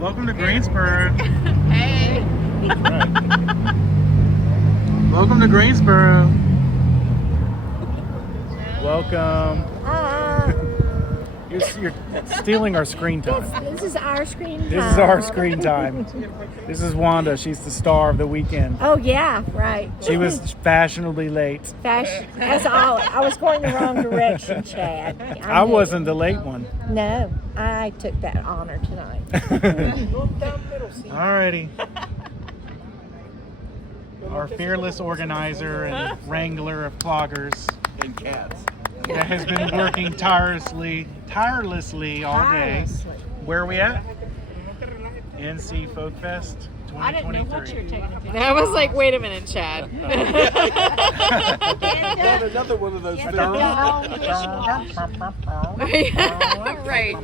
Welcome to Greensboro. Hey. Welcome to Greensboro. Welcome. You're stealing our screen time. This is our screen time. This is our screen time. This is Wanda. She's the star of the weekend. Oh, yeah, right. She was fashionably late. As all, I was going the wrong direction, Chad. I wasn't the late one. No, I took that honor tonight. Alrighty. Our fearless organizer and wrangler of cloggers. And cats. That has been working tirelessly all day. Where are we at? NC Folk Fest 2023. I didn't know what you were taking. I was like, wait a minute, Chad. Not another one of those things. Right.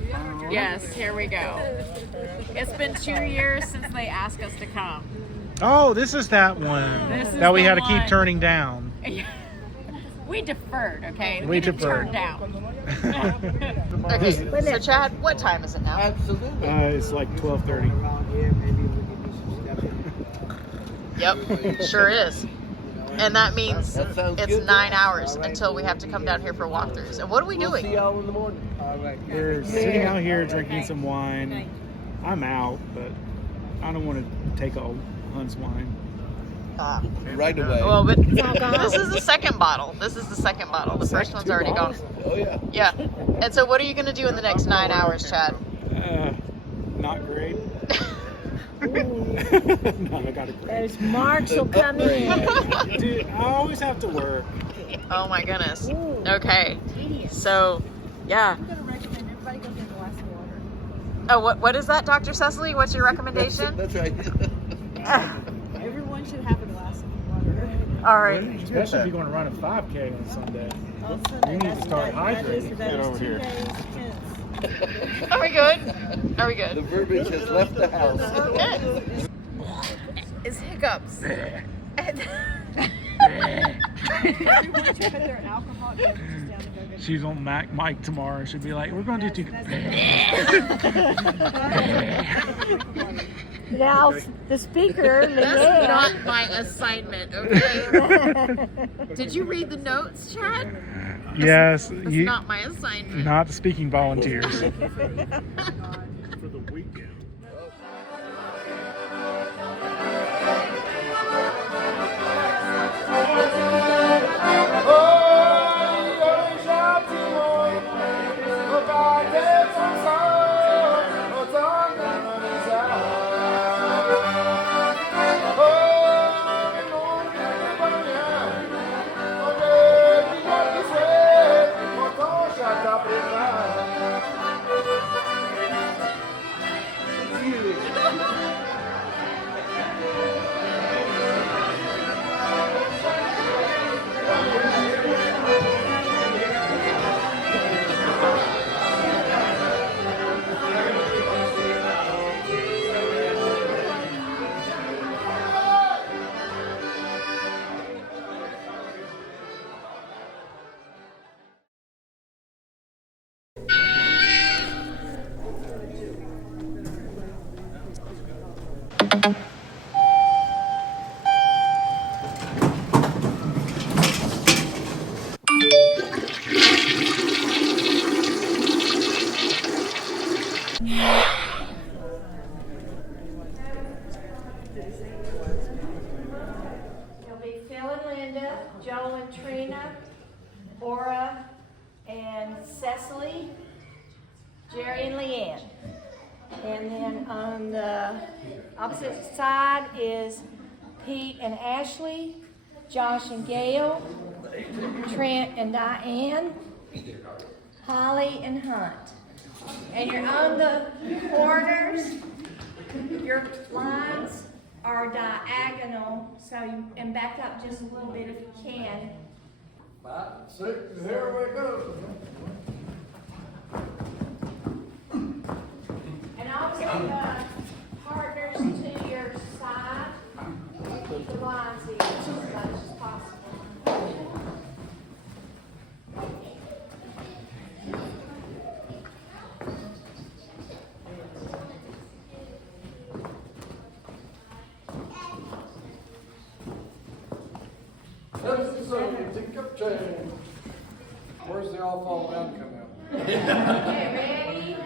Yes, here we go. It's been 2 years since they asked us to come. Oh, this is that one that we had to keep turning down. We deferred, okay? We didn't deferred. turn down. Okay, so Chad, what time is it now? Absolutely. It's like 12:30. Yep, sure is. And that means That sounds it's good. 9 hours until we have to come down here for walkthroughs. And what are we See doing? y'all in the morning. We're sitting out here drinking some wine. I'm out, but I don't want to take all Hunt's wine. Right away. Well, but this is the second bottle. The first one's already gone. Oh, yeah. Yeah. And so what are you going to do in the next 9 hours, Chad? Not great. No, I got it. Those marks will come in. Dude, I always have to work. Oh my goodness. Okay. So, yeah. I'm going to recommend everybody go get a glass of water. Oh, what is that, Dr. Cecily? What's your recommendation? That's right. Everyone should have a glass of water. All right. Especially if you're going to run a 5K on Sunday. On Sunday. You need to start hydrating. That Get is over 2 here. days hence. Are we good? Are we The good? verbiage has left the house. It's hiccups. Everyone should put their alcohol beverages down and go get She's on Mike tomorrow. She'll be like, we're going to do two. Now, the speaker, That's Leanne. not my assignment, okay? Did you read the notes, Chad? Yes, That's not my assignment. not the speaking volunteers. for the weekend. It'll be Phil and Linda, Joel and Trina, Aura and Cecily, Jerry and Leanne. And then on the opposite side is Pete and Ashley, Josh and Gail, Trent and Diane, Holly and Hunt. And you're on the corners. Your lines are diagonal, so you and back up just a little bit if you can. 5, 6, here we go. And also the partners to your side. Keep the lines even as much as possible. Teacup change. Where's the all fall down come out? Okay, ready?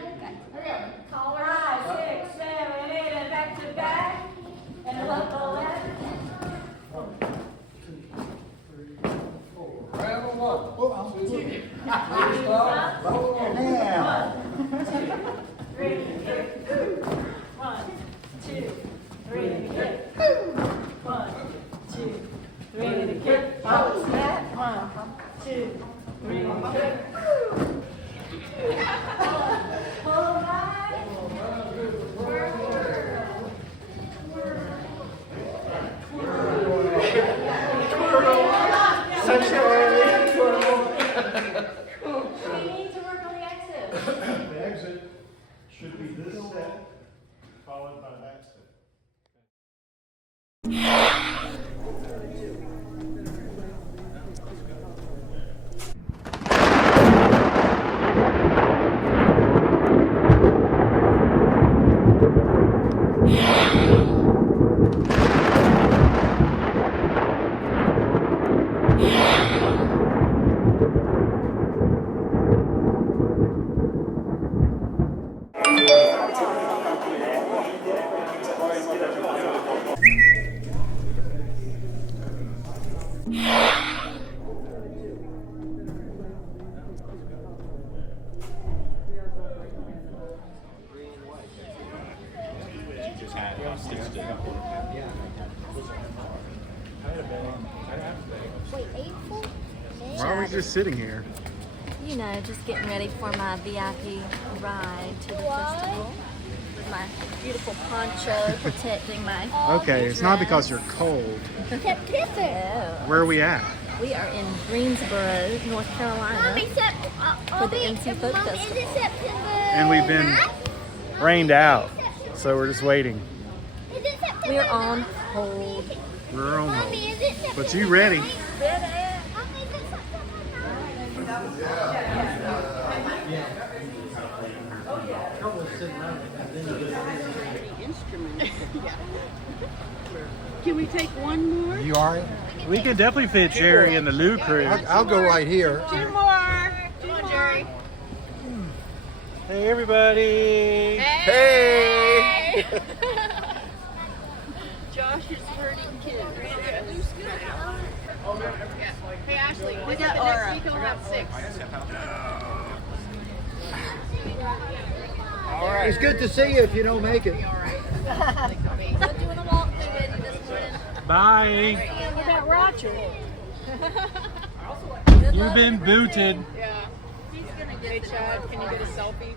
Call her eyes. 6, 7, 8, and back to back. And left the left. 4. Round of 1. 2. 3. Stop. Roll on. 3, 1, 2, 3, kick. 1, 2, 3, kick. Bounce that. 1, 2, 3, kick. Pull right. We need to work on the exit. The exit should be this set, followed by that set. Wait, April? Why are we just sitting here? You know, just getting ready for my VIP ride to the festival with my beautiful poncho protecting my. Okay, it's not because you're cold. Oh. Where are we at? We are in Greensboro, North Carolina, for the NC Folk Festival. And we've been rained out, so we're just waiting. We're on hold. We're on hold. But you ready? Can we take one more? You all right? We can definitely fit Jerry in the Lou crew. I'll go right here. 2 more. Come on, Jerry. Hey, everybody. Hey! Josh is hurting kids. Hey, Ashley, we got next week we'll have 6. All right. It's good to see you if you don't make it. Not doing a walk through it this morning. Bye. What about Roger? You've been booted. Yeah. Hey, Chad, can you get a selfie?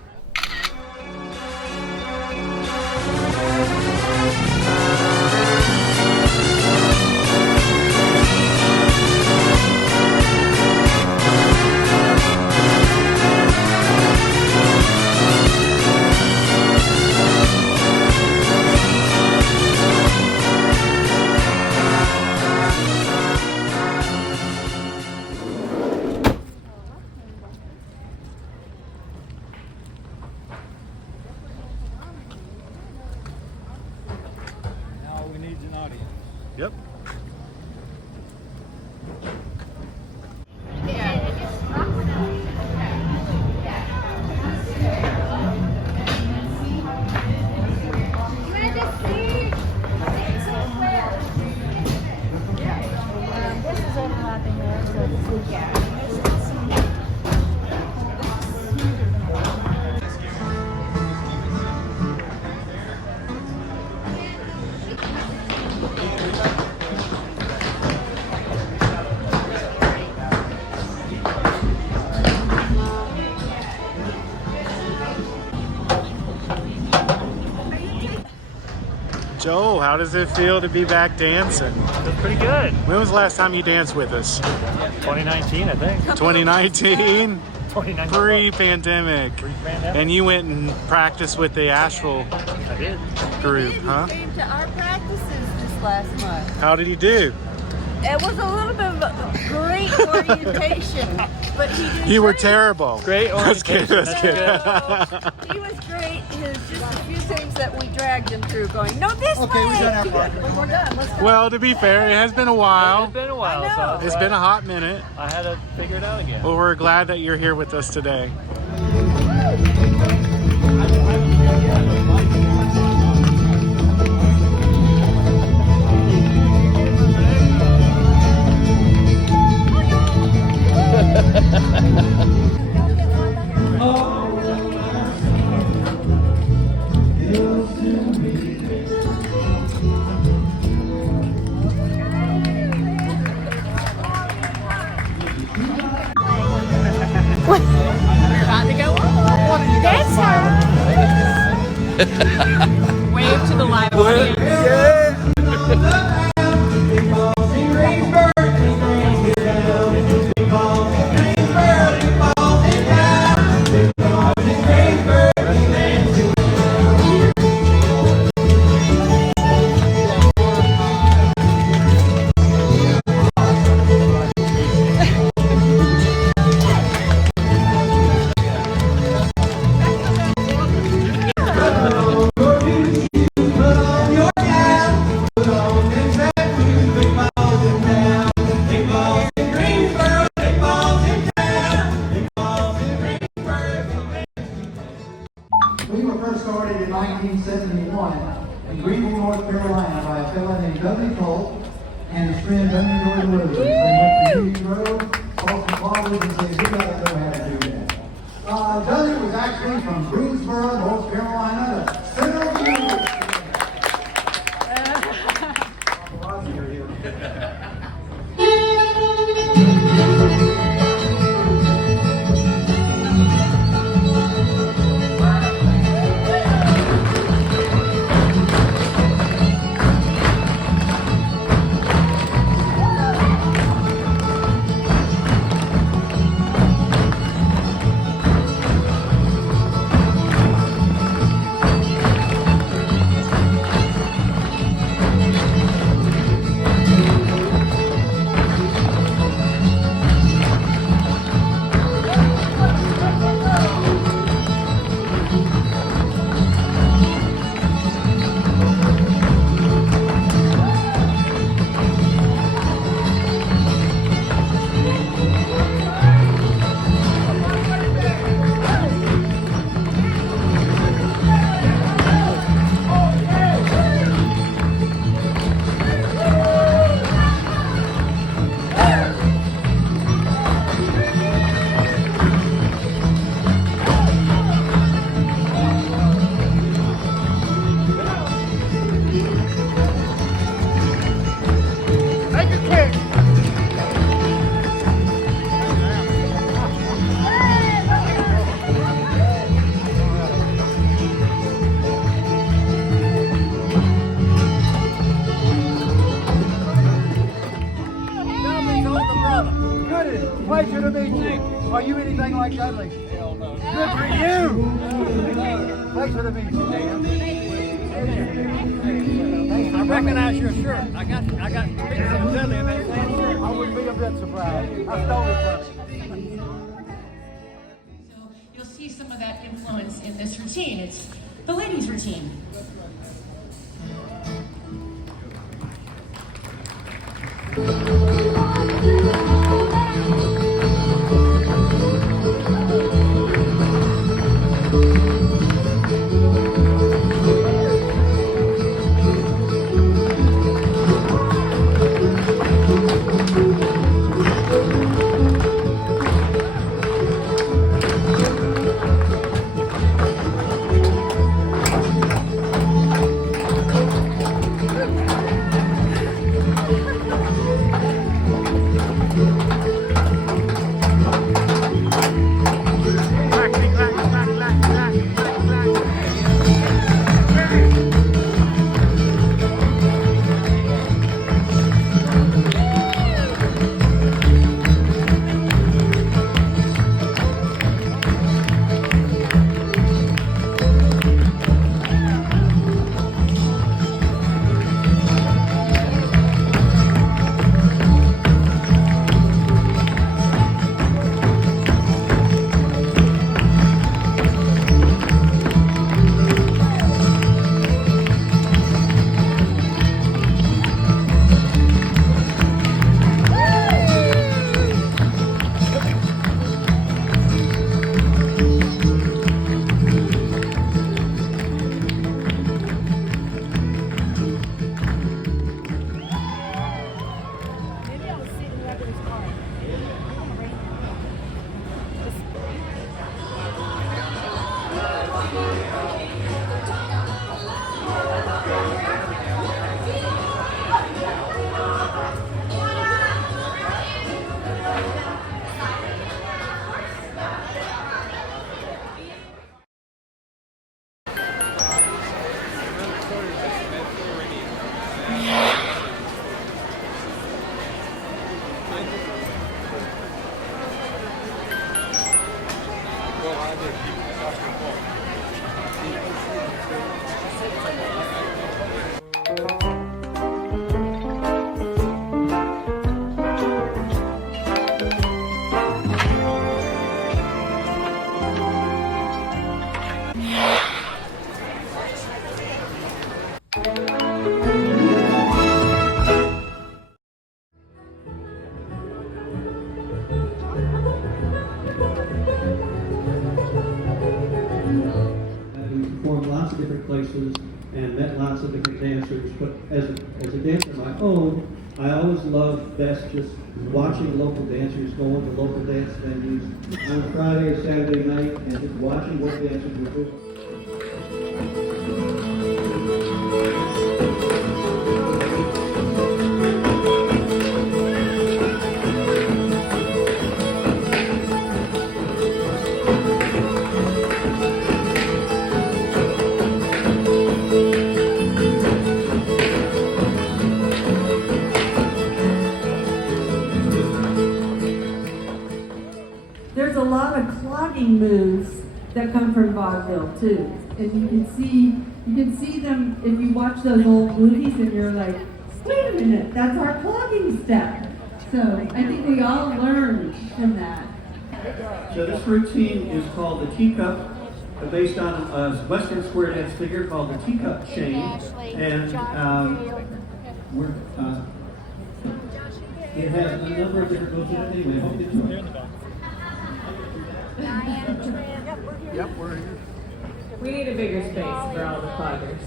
Yep. Joel, how does it feel to be back dancing? It's pretty good. When was the last time you danced with us? 2019, I think. 2019? 2019. Pre-pandemic. Pre-pandemic. And you went and practiced with the Asheville I did. group, huh? He came to our practices this last month. How did he do? It was a little bit of a great orientation, but he did You were great. terrible. Great Let's kid, orientation. let's kid. He was great. There's just a few things that we dragged him through going, no, this way. Okay, we done our part. We're done. Let's go. Well, to be fair, it has been a while. It's been a while. I know. So I was It's like, been a hot minute. I had to figure it out again. Well, we're glad that you're here with us today. About to go on. That's her. Wave to the live audience. We were first started in 1971 in Greenville, North Carolina by a fellow named Dudley Cole and his friend Dudley Jordan Williams. They went to Union Road, Hoppin Cloggers, and said, we gotta know how to do that. Dudley was actually from Greensboro, North Carolina, the center of the universe. Pleasure to meet you. Are you anything like Dudley? Hell no. Good for you. Pleasure to meet you, Dan. I recognize your shirt. I got pictures of Dudley in that same shirt. I wouldn't be a bit surprised. I stole it from you. So you'll see some of that influence in this routine. It's the ladies' routine. performed lots of different places and met lots of different dancers. But as a dancer of my own, I always loved best just watching local dancers go into local dance venues on Friday or Saturday night and just watching what dancers were doing. There's a lot of clogging moves that come from vaudeville too, and you can see them if you watch those old movies, and you're like, wait a minute, that's our clogging step. So I think we all learned from that. So this routine is called the teacup, based on a Western square dance figure called the teacup chain, and it has a number of different moves in it. Anyway, hope you enjoy it. Yep, we're here. We need a bigger space for all the cloggers.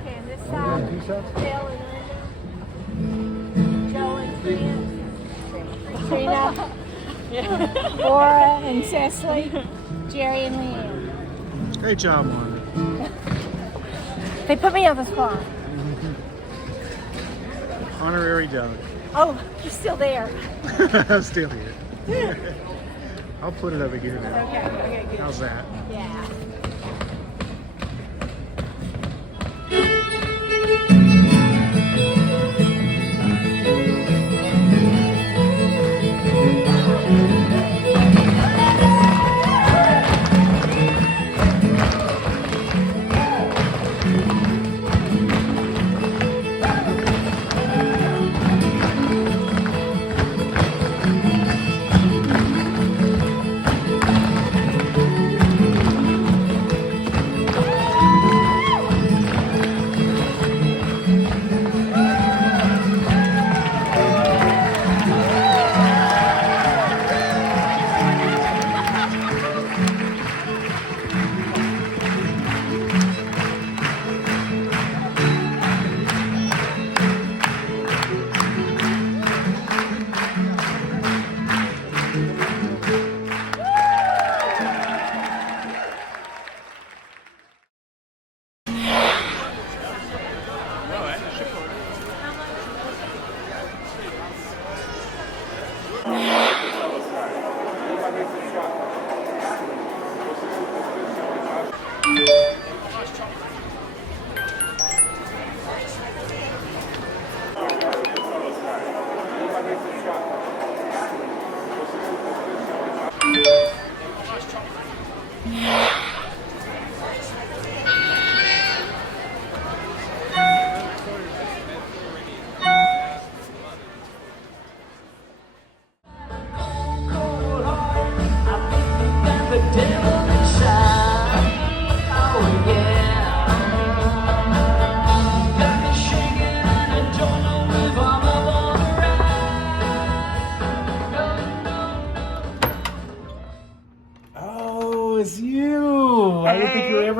Okay, and this side, Phil and Linda, Joe and Trina, Laura and Cecily, Jerry and Leanne. Great job, Wanda. They put me on the spot. Honorary Doug. Oh, he's still there. I'm still here. I'll put it over here now. Okay, good. How's that? Yeah.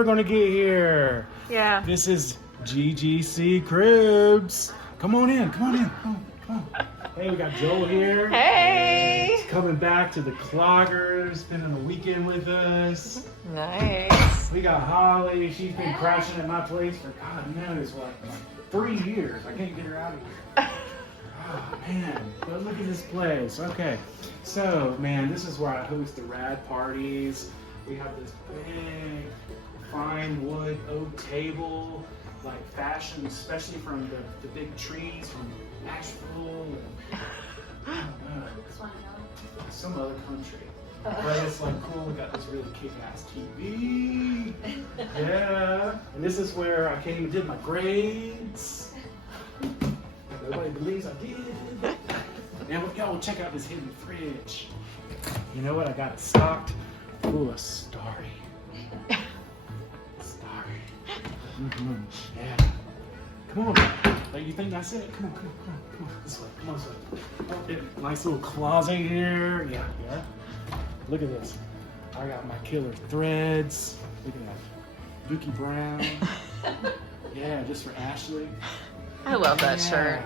Going to get here. Yeah. This is GGC Cribs. Come on in. Come on. Hey, we got Joel here. Hey. He's coming back to the Cloggers, spending the weekend with us. Nice. We got Holly. She's been crashing at my place for God knows what, like 3 years. I can't get her out of here. Oh man, but look at this place. Okay, so man, this is where I host the rad parties. We have this big fine wood oak table, like fashioned especially from the big trees from Nashville and some other country. But it's like cool, we got this really kick-ass TV. Yeah. And this is where I came and did my grades. Nobody believes I did. And y'all check out this hidden fridge. You know what? I got it stocked full of Starry. Yeah. Come on. Like, you think that's it? Come on. This way. Come on, this way. Oh, nice little closet here. Yeah. Look at this. I got my killer threads. Look at that. Dookie Brown. Yeah, just for Ashley. I love that shirt.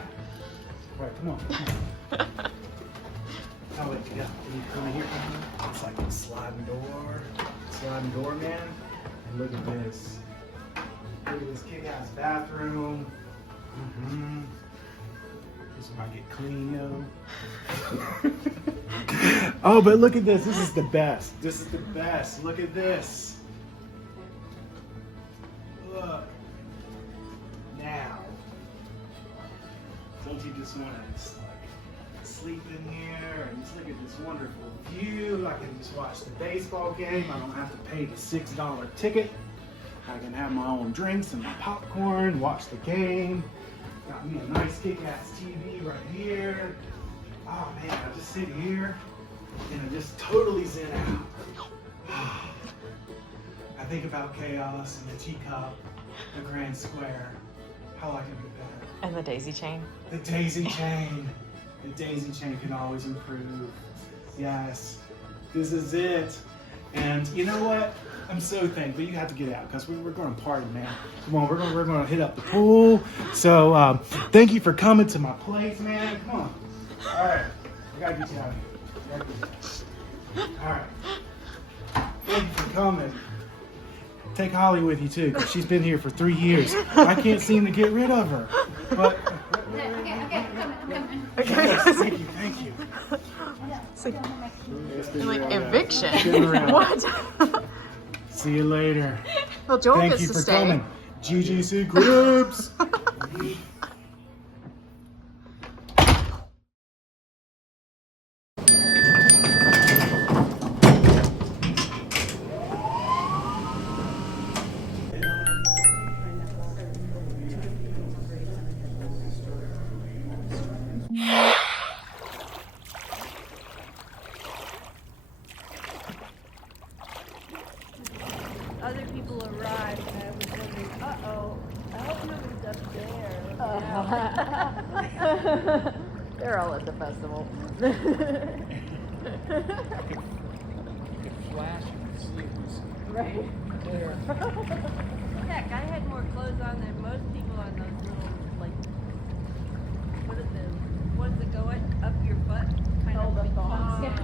All right, come on. Oh, wait, yeah. Can you come in here? It's like a sliding door, man. And look at this. Look at this kick-ass bathroom. This might get clean, though. Oh, but look at this. This is the best. This is the best. Look at this. Look. Now. Don't you just want to sleep in here and just look at this wonderful view? I can just watch the baseball game. I don't have to pay the $6 ticket. I can have my own drinks and my popcorn, watch the game. Got me a nice kick-ass TV right here. Oh man, I just sit here and I just totally zen out. I think about chaos and the teacup, the grand square, how I can be better. And the daisy chain. The daisy chain. The daisy chain can always improve. Yes, this is it. And you know what? I'm so thankful. You have to get out because we're going to party, man. Come on, we're going to hit up the pool. So thank you for coming to my place, man. Come on. All right, I gotta get you out of here. All right. Thank you for coming. Take Holly with you too, because she's been here for 3 years. I can't seem to get rid of her. But thank you. Like eviction. What? See you later. Well, Joel Thank gets you to for stay. coming. GGC Groups. Other people arrived, and I was wondering, uh-oh, I hope nobody's up there. They're all at the festival. Flash and sleep was Right. there. Heck, I had more clothes on than most people on those little, like, what are the ones that go up your butt? Kind of big thongs. Yes.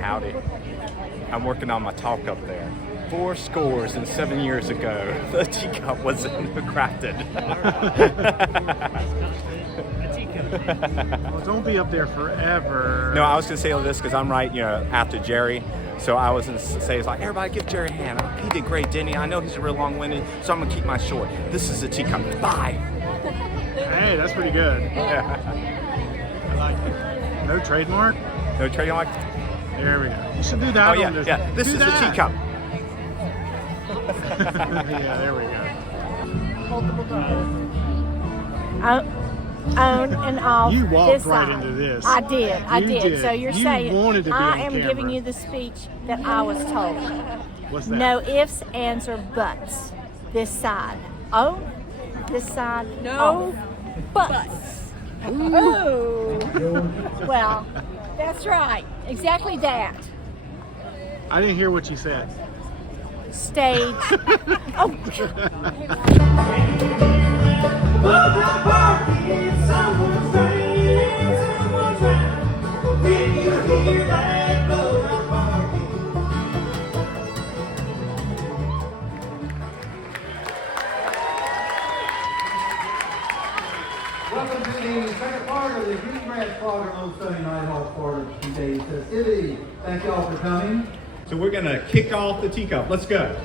Howdy. I'm working on my talk up there. 407 years ago, the teacup was crafted. Well, don't be up there forever. No, I was gonna say all this because I'm right, after Jerry. So I was gonna say, it's like, everybody give Jerry a hand. He did great, didn't he? I know he's a real long-winded, so I'm gonna keep mine short. This is a teacup. Bye. Hey, that's pretty good. Yeah. I like it. No trademark? No trademark? There we go. You should do that. Oh yeah, on yeah. This is the teacup. Yeah, there we go. Multiple doors. On and off. You walked this right side. into this. I did. You did. So you're You saying wanted to be I on am camera. giving you the speech that I was told. What's that? No ifs, ands, or buts. This side. Oh, this side. No buts. Ooh. Well, that's right. Exactly that. I didn't hear what you said. Stage. Oh. Welcome to the second part of the Green Grass Cloggers on Sunday night hall part of today's festivity. Thank y'all for coming. So we're going to kick off the teacup. Let's go.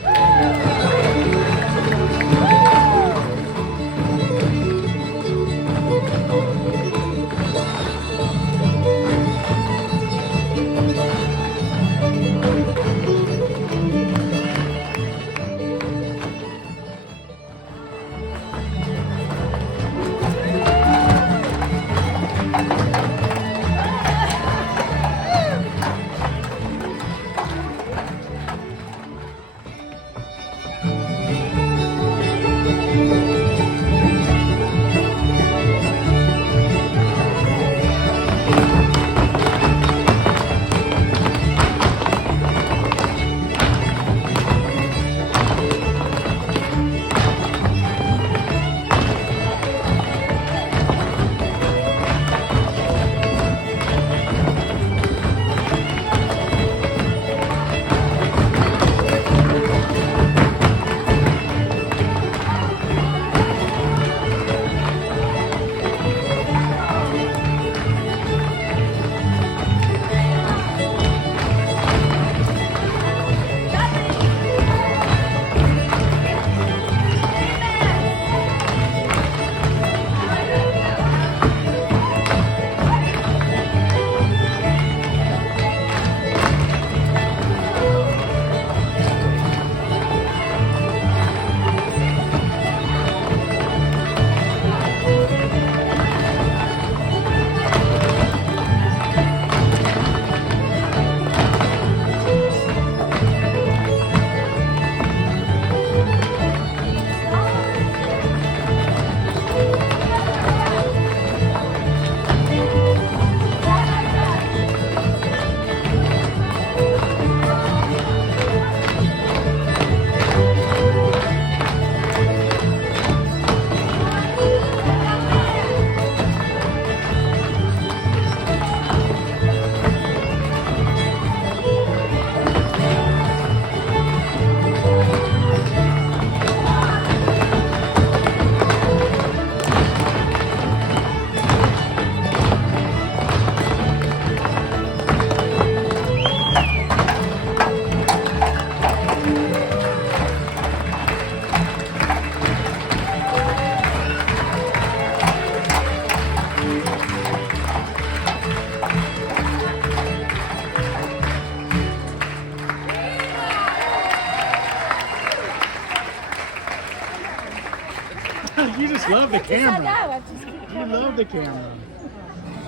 You just love the camera. I know. I just keep You love the camera.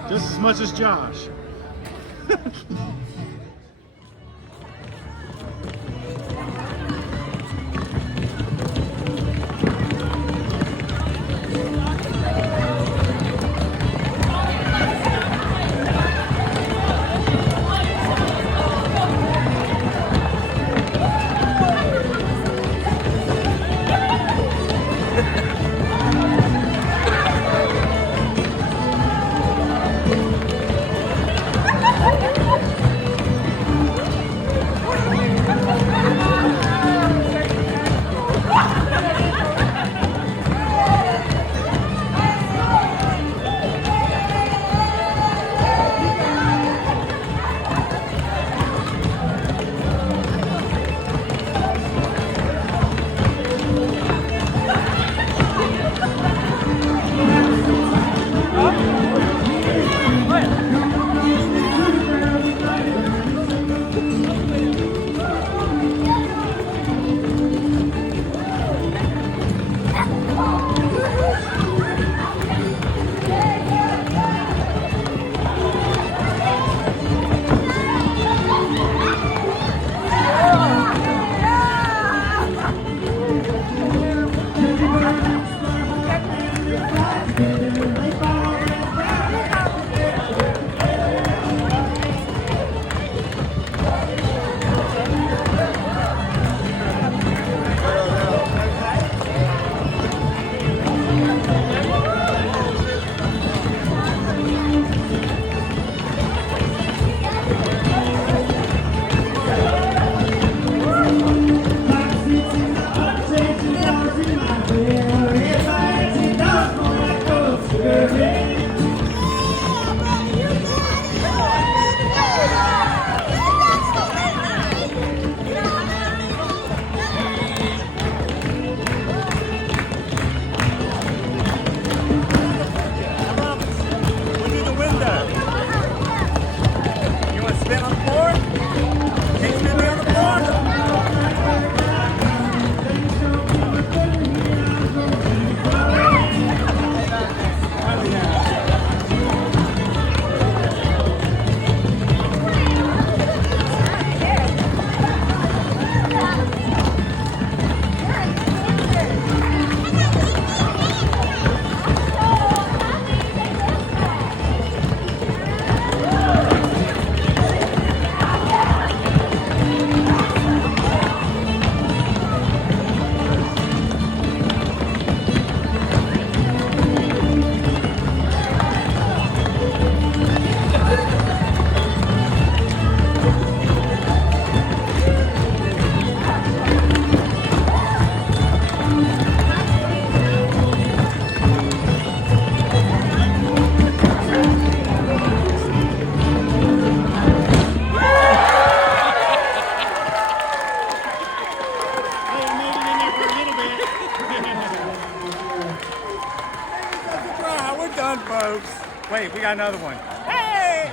Just as much as Josh. got another one. Hey!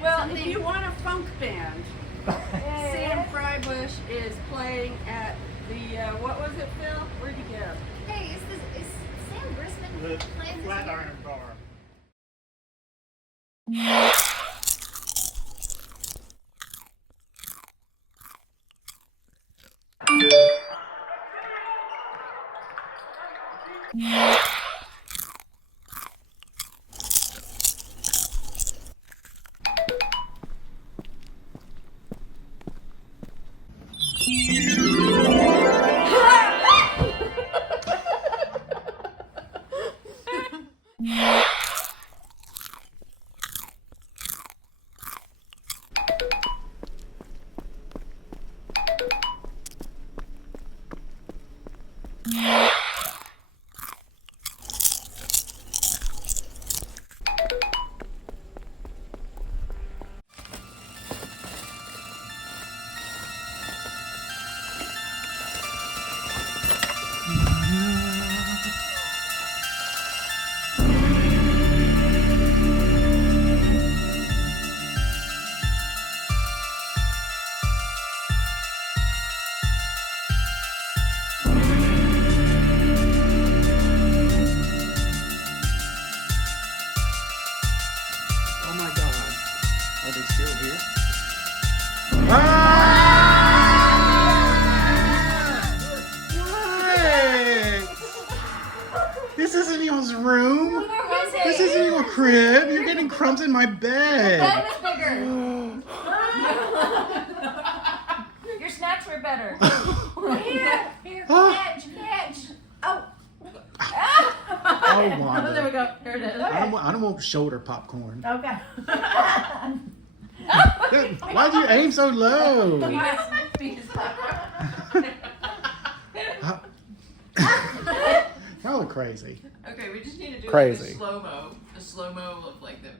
Well, if you want a funk band, Sam Frybush is playing at the, what was it, Phil? Where'd you go? Hey, is Sam Brisman playing this year? Bar. This isn't anyone's room. This isn't your crib. You're getting crumbs in my bed. That was bigger. Your snacks were better. Here, catch. Oh. Oh, Wanda. There we go. Here it is. I don't want shoulder popcorn. Okay. Why'd you aim so low? Y'all are crazy. Okay, we just need to do Crazy. like the slow-mo of like the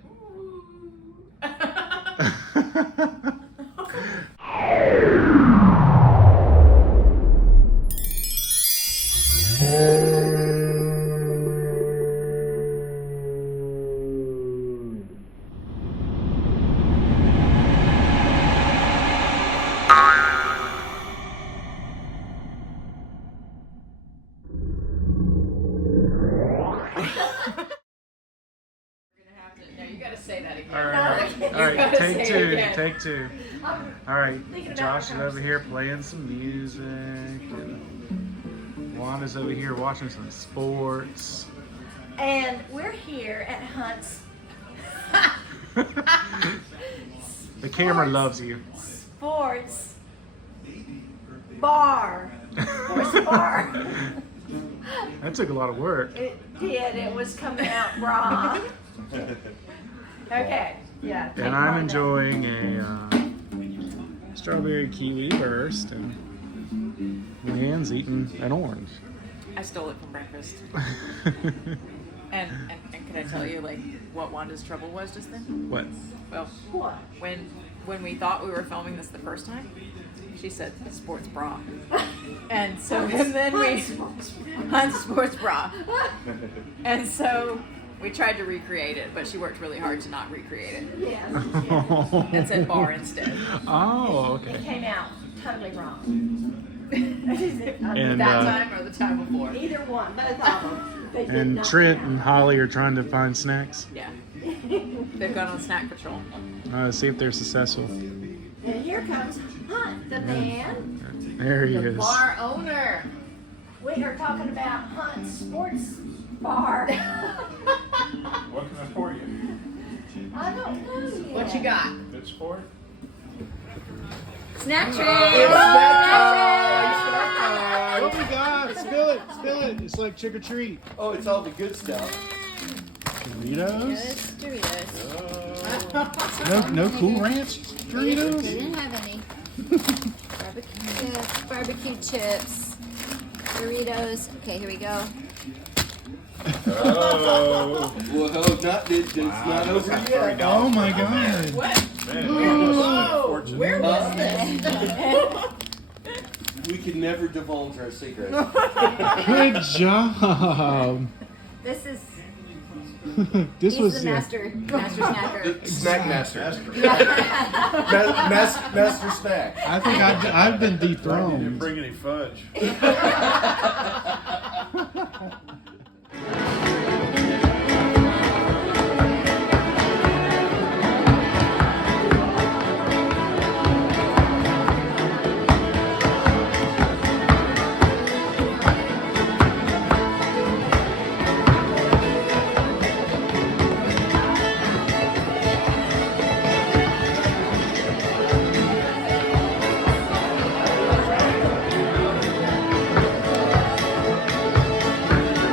Take two. All right, Josh is over here playing some music, and Wanda's over here watching some sports. And we're here at Hunt's. The camera loves you. Sports bar. Sports bar. That took a lot of work. It did. It was coming out raw. Okay. Yeah. And I'm enjoying a strawberry kiwi burst, and Leanne's eating an orange. I stole it from breakfast. And can I tell you like what Wanda's trouble was just then? What? Well, when we thought we were filming this the first time, she said sports bra, and so and then we Hunt's sports bra, and so we tried to recreate it, but she worked really hard to not recreate it. Yes. And said bar instead. Oh, okay. It came out totally wrong. And, that time or the time before? Either one, both of them. They did And not Trent count. and Holly are trying to find snacks. Yeah. They've gone on snack patrol. See if they're successful. And here comes Hunt, the man. There he The is. bar owner. We are talking about Hunt's sports bar. What can I pour you? I don't know yet. What you got? Good sport? Snack tray. What we got? Spill it. It's like trick or treat. Oh, it's all the good stuff. Doritos? Doritos. No Cool Ranch They Doritos? didn't have any. Barbecue chips, Doritos. Okay, here we go. Oh. Whoa, it's not over yet. Oh my God. What? Whoa. Where was this? We can never divulge our secrets. Good job. This is. This He's was the master snacker. Snack master. Master snack. I think I've been dethroned. Didn't bring any fudge.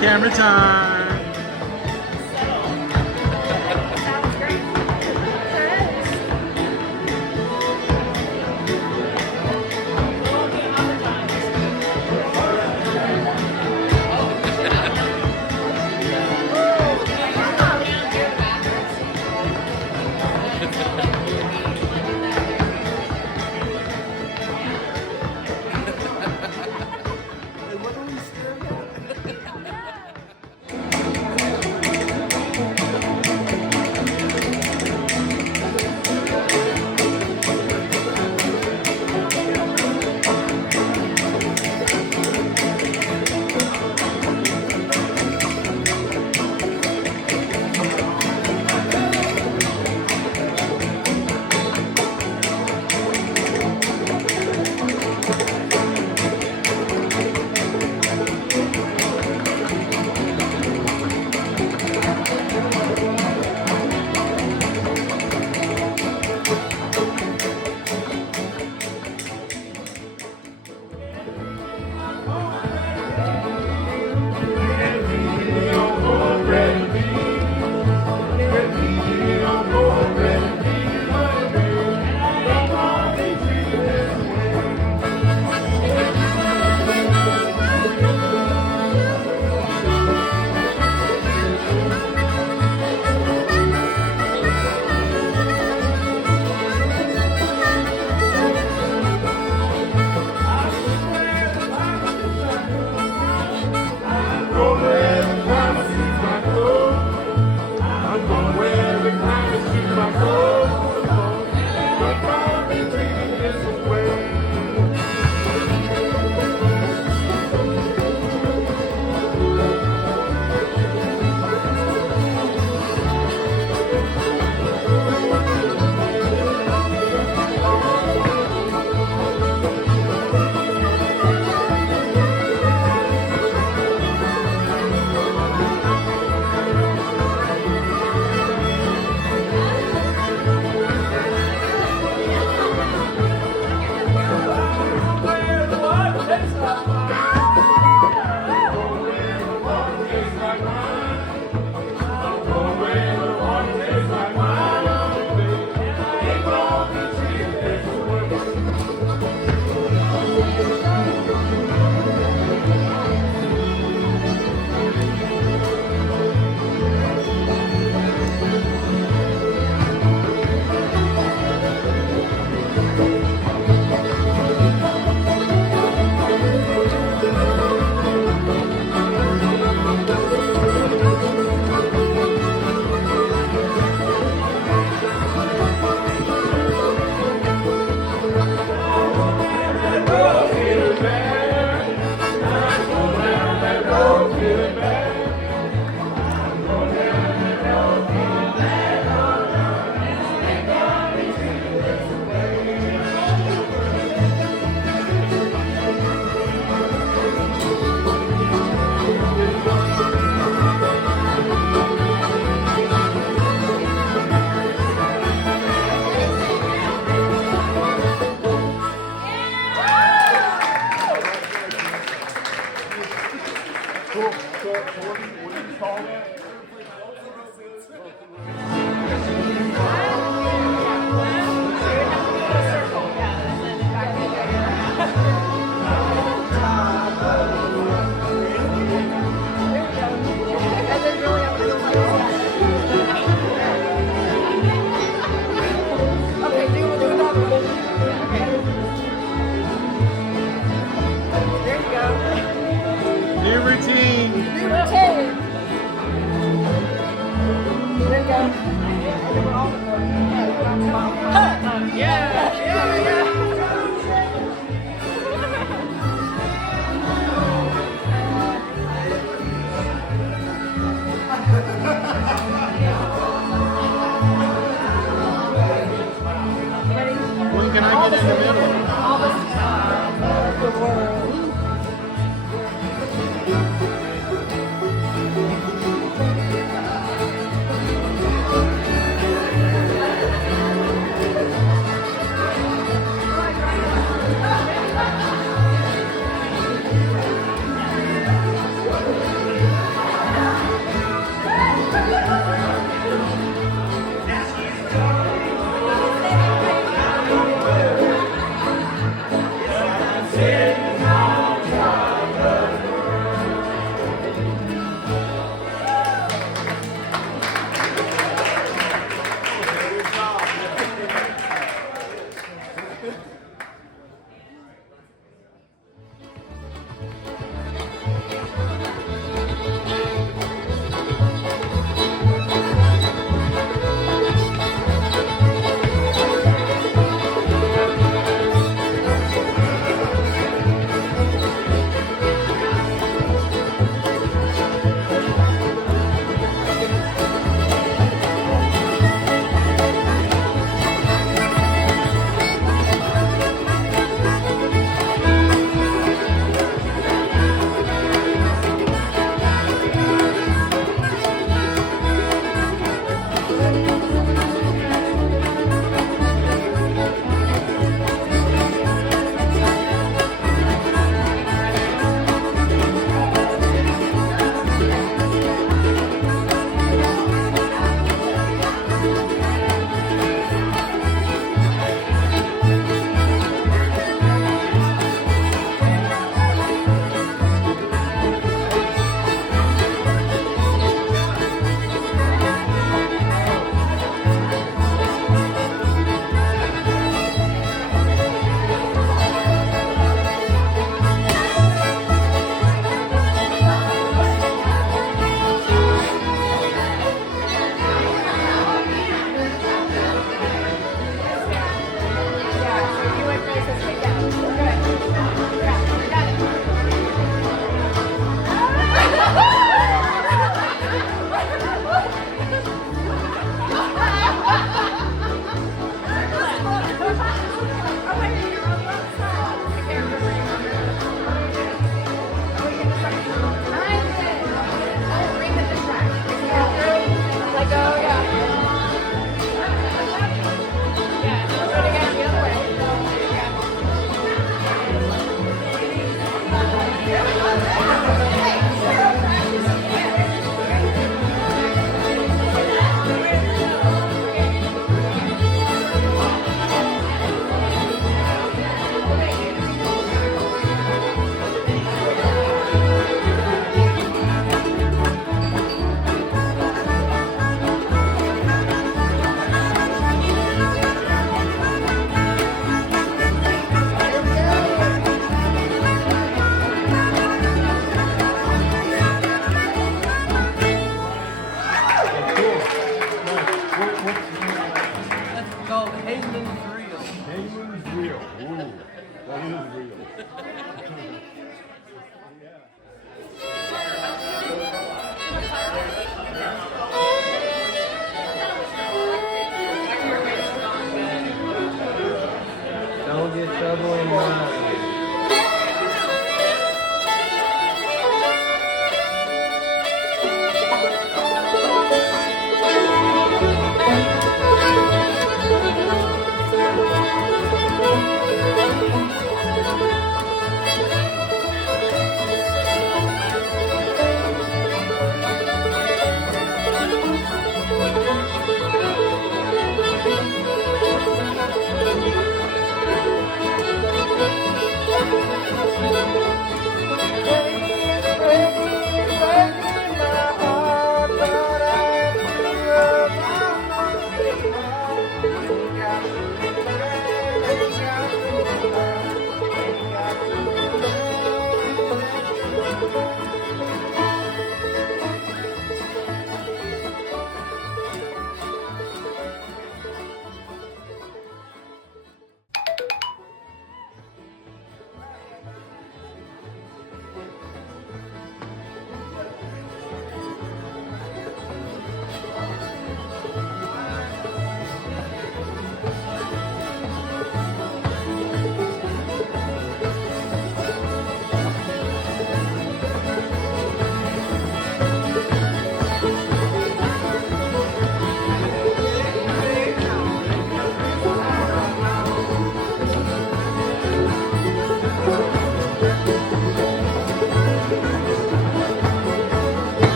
Camera time. routine. New routine. Here we go. Yeah. When can I get in the middle? All the world.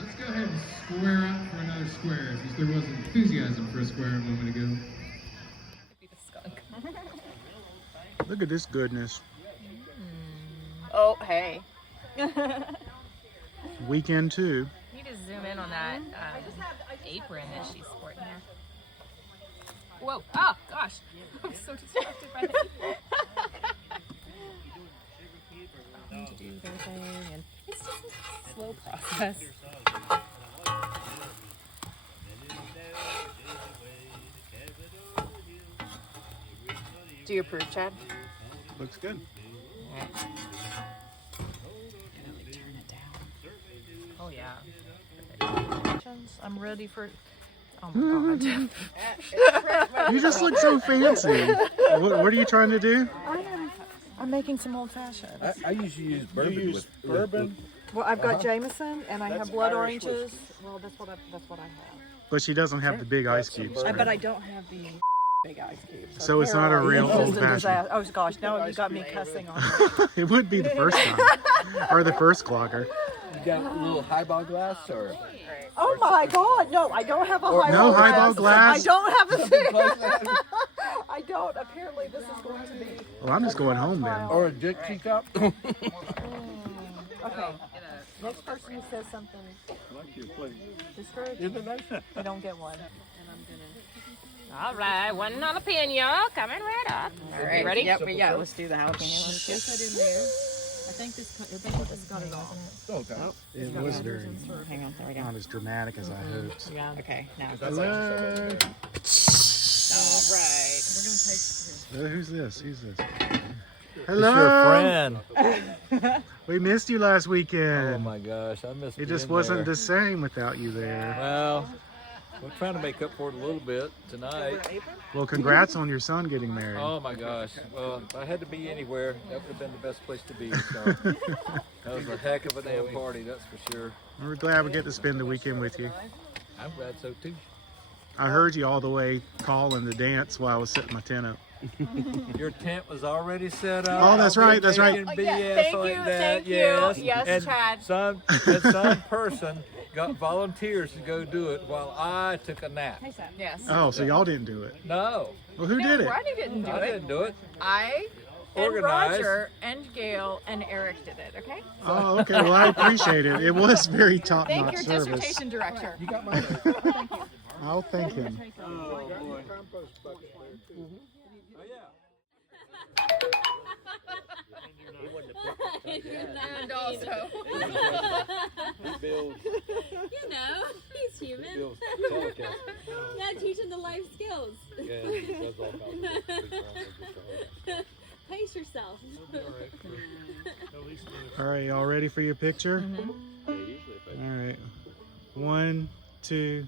Let's go ahead and square up for another square, since there was enthusiasm for a square a moment ago. Look at this goodness. Oh, hey. Weekend 2. You need to zoom in on that apron that she's sporting there. Whoa. Oh, gosh. I'm so distracted by that. To do their thing, and it's just a slow process. Do you approve, Chad? Looks good. Yeah. Turn it down. Oh yeah. I'm ready for. Oh my god. You just look so fancy. What are you trying to do? I'm making some old fashioned. I usually use bourbon. You use bourbon? Well, I've got Jameson and I have blood oranges. Well, that's what I have. But she doesn't have the big ice cubes. But I don't have the big ice cubes. So it's not a real old fashioned. Oh gosh, now you got me cussing on it. It would be the first time. Or the first clogger. You got a little highball glass, or? Oh my god, no, I don't have a highball No highball glass? I don't have a thing. I don't. Apparently this is going to be. Well, I'm just going home then. Or a Dixie cup? Okay. Next person who says something discouraging, you don't get one. All right, $1 jalapeno coming right up. All right, ready? Yep, yeah. Let's do the jalapeno. Let's get that in there. I think this got it all. Okay. It was very Hang on, there we go. not as dramatic as I hoped. Yeah. Okay, now. Hello. All right. We're gonna take. Who's this? Who's this? It's Hello. your friend. We missed you last weekend. Oh my gosh, I missed It just wasn't the same without you there. Well, we're trying to make up for it a little bit tonight. Well, congrats on your son getting married. Oh my gosh. Well, if I had to be anywhere, that would have been the best place to be. So that was a heck of a damn party, that's for sure. We're glad we get to spend the weekend with you. I'm glad so too. I heard you all the way calling the dance while I was setting my tent up. Your tent was already set up. Oh, that's right, that's right. BS Yeah, thank like you, that, thank you. yes. Yes, and Chad. Some person got volunteers to go do it while I took a nap. Yes. Oh, so y'all didn't do it. No. Well, who did it? Rodney didn't do I it. didn't do it. I and Organized. Roger and Gail and Eric did it, okay? Oh, okay. Well, I appreciate it. It was very Thank top-notch your service. dissertation director. You got mine. Thank you. I'll thank him. Oh, boy. And also. You know, he's human. Yeah, teach him the life skills. Pace yourself. All right, y'all ready for your picture? All right. 1, 2.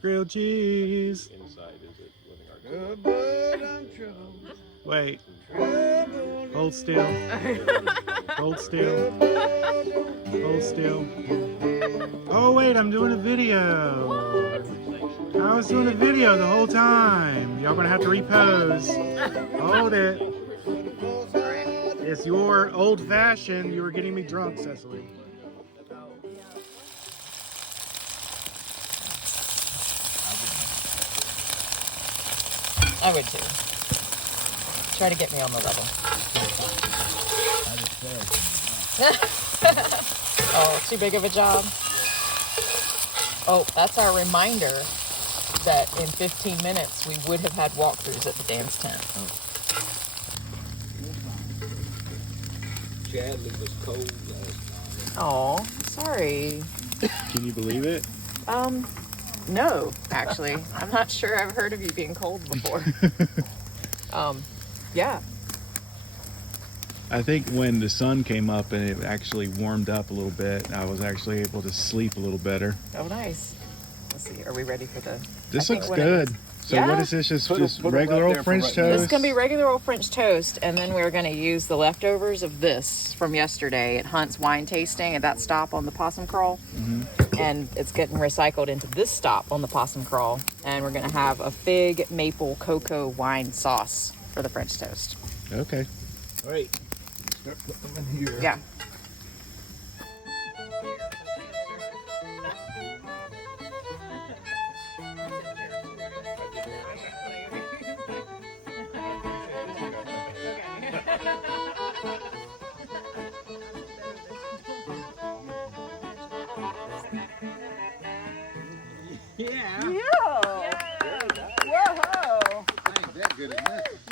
Grilled cheese. Wait. Hold still. Hold still. Hold still. Oh wait, I'm doing a video. I was doing a video the whole time. Y'all gonna have to repose. Hold it. It's your old-fashioned. You were getting me drunk, Cecily. I would too. Try to get me on the level. Oh, too big of a job. Oh, that's our reminder that in 15 minutes we would have had walkthroughs at the dance tent. Chad was cold last night. Oh, sorry. Can you believe it? No, actually. I'm not sure I've heard of you being cold before. Yeah. I think when the sun came up and it actually warmed up a little bit, I was actually able to sleep a little better. Oh, nice. Let's see. Are we ready for the... This looks good. So Yeah. what is this? Just regular old French toast? This is going to be regular old French toast, and then we're going to use the leftovers of this from yesterday at Hunt's Wine Tasting at that stop on the Possum Crawl. And it's getting recycled into this stop on the Possum Crawl. And we're going to have a fig maple cocoa wine sauce for the French toast. Okay. All right. Start putting them in here. Yeah.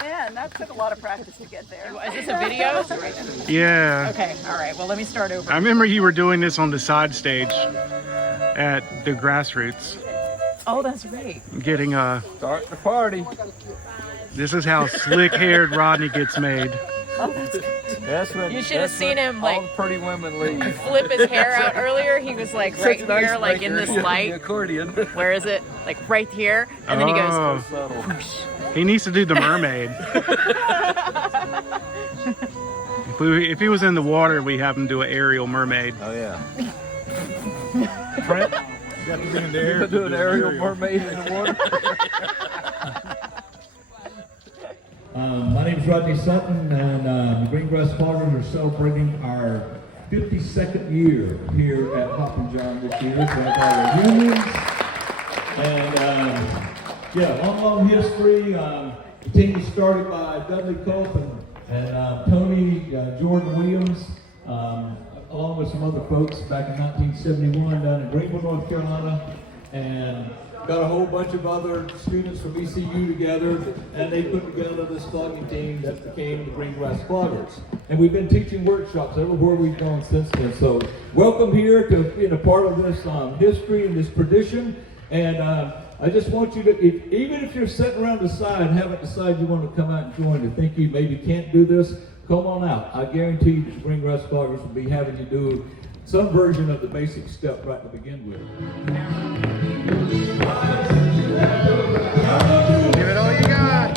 Man, that took a lot of practice to get there. Is this a video? Yeah. Okay, all right. Well, let me start over. I remember you were doing this on the side stage at the Grassroots. Oh, that's right. Getting Start the party. This is how slick-haired Rodney gets made. Oh, that's good. That's when You should have seen him all like the pretty women leave. flip his hair out earlier. He was like right Such a here, nice like in maker. this The light. accordion. Where is it? Like right here, and then he goes. Oh. Subtle. Whoosh. He needs to do the mermaid. If he was in the water, we have him do an aerial mermaid. Oh yeah. Brent, you got to be in the air. Do an aerial mermaid in the water. My name is Rodney Sutton, and the Green Grass Cloggers are celebrating our 52nd year here at Hoppin John this year. So we have our reunions, and yeah, long history. The team was started by Dudley Culp and Tony Jordan Williams, along with some other folks back in 1971 down in Greenville, North Carolina, and got a whole bunch of other students from ECU together, and they put together this clogging team that became the Green Grass Cloggers. And we've been teaching workshops everywhere we've gone since then. So welcome here to being a part of this history and this tradition. And I just want you to, even if you're sitting around the side and haven't decided you want to come out and join, and think you maybe can't do this, come on out. I guarantee you the Green Grass Cloggers will be having you do some version of the basic step right to begin with. Give it all you got.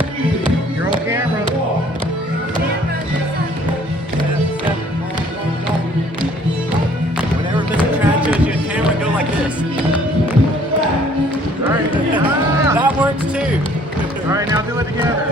You're on camera. Whenever Mr. Chad shows you a camera, go like this. All right. That works too. All right, now do it together.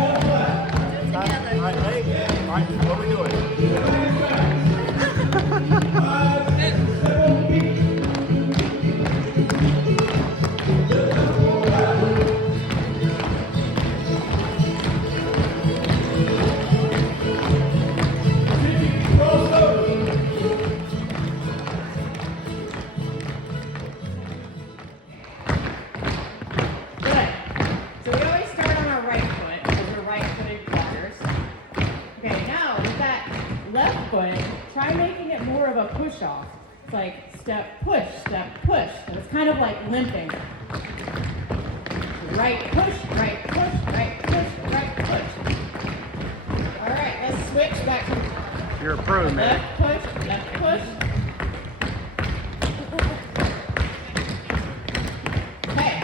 off. It's like step, push, and it's kind of like limping. Right push, right push, right push, right push. All right, let's switch back to You're a pro, man. left push, left push. Okay.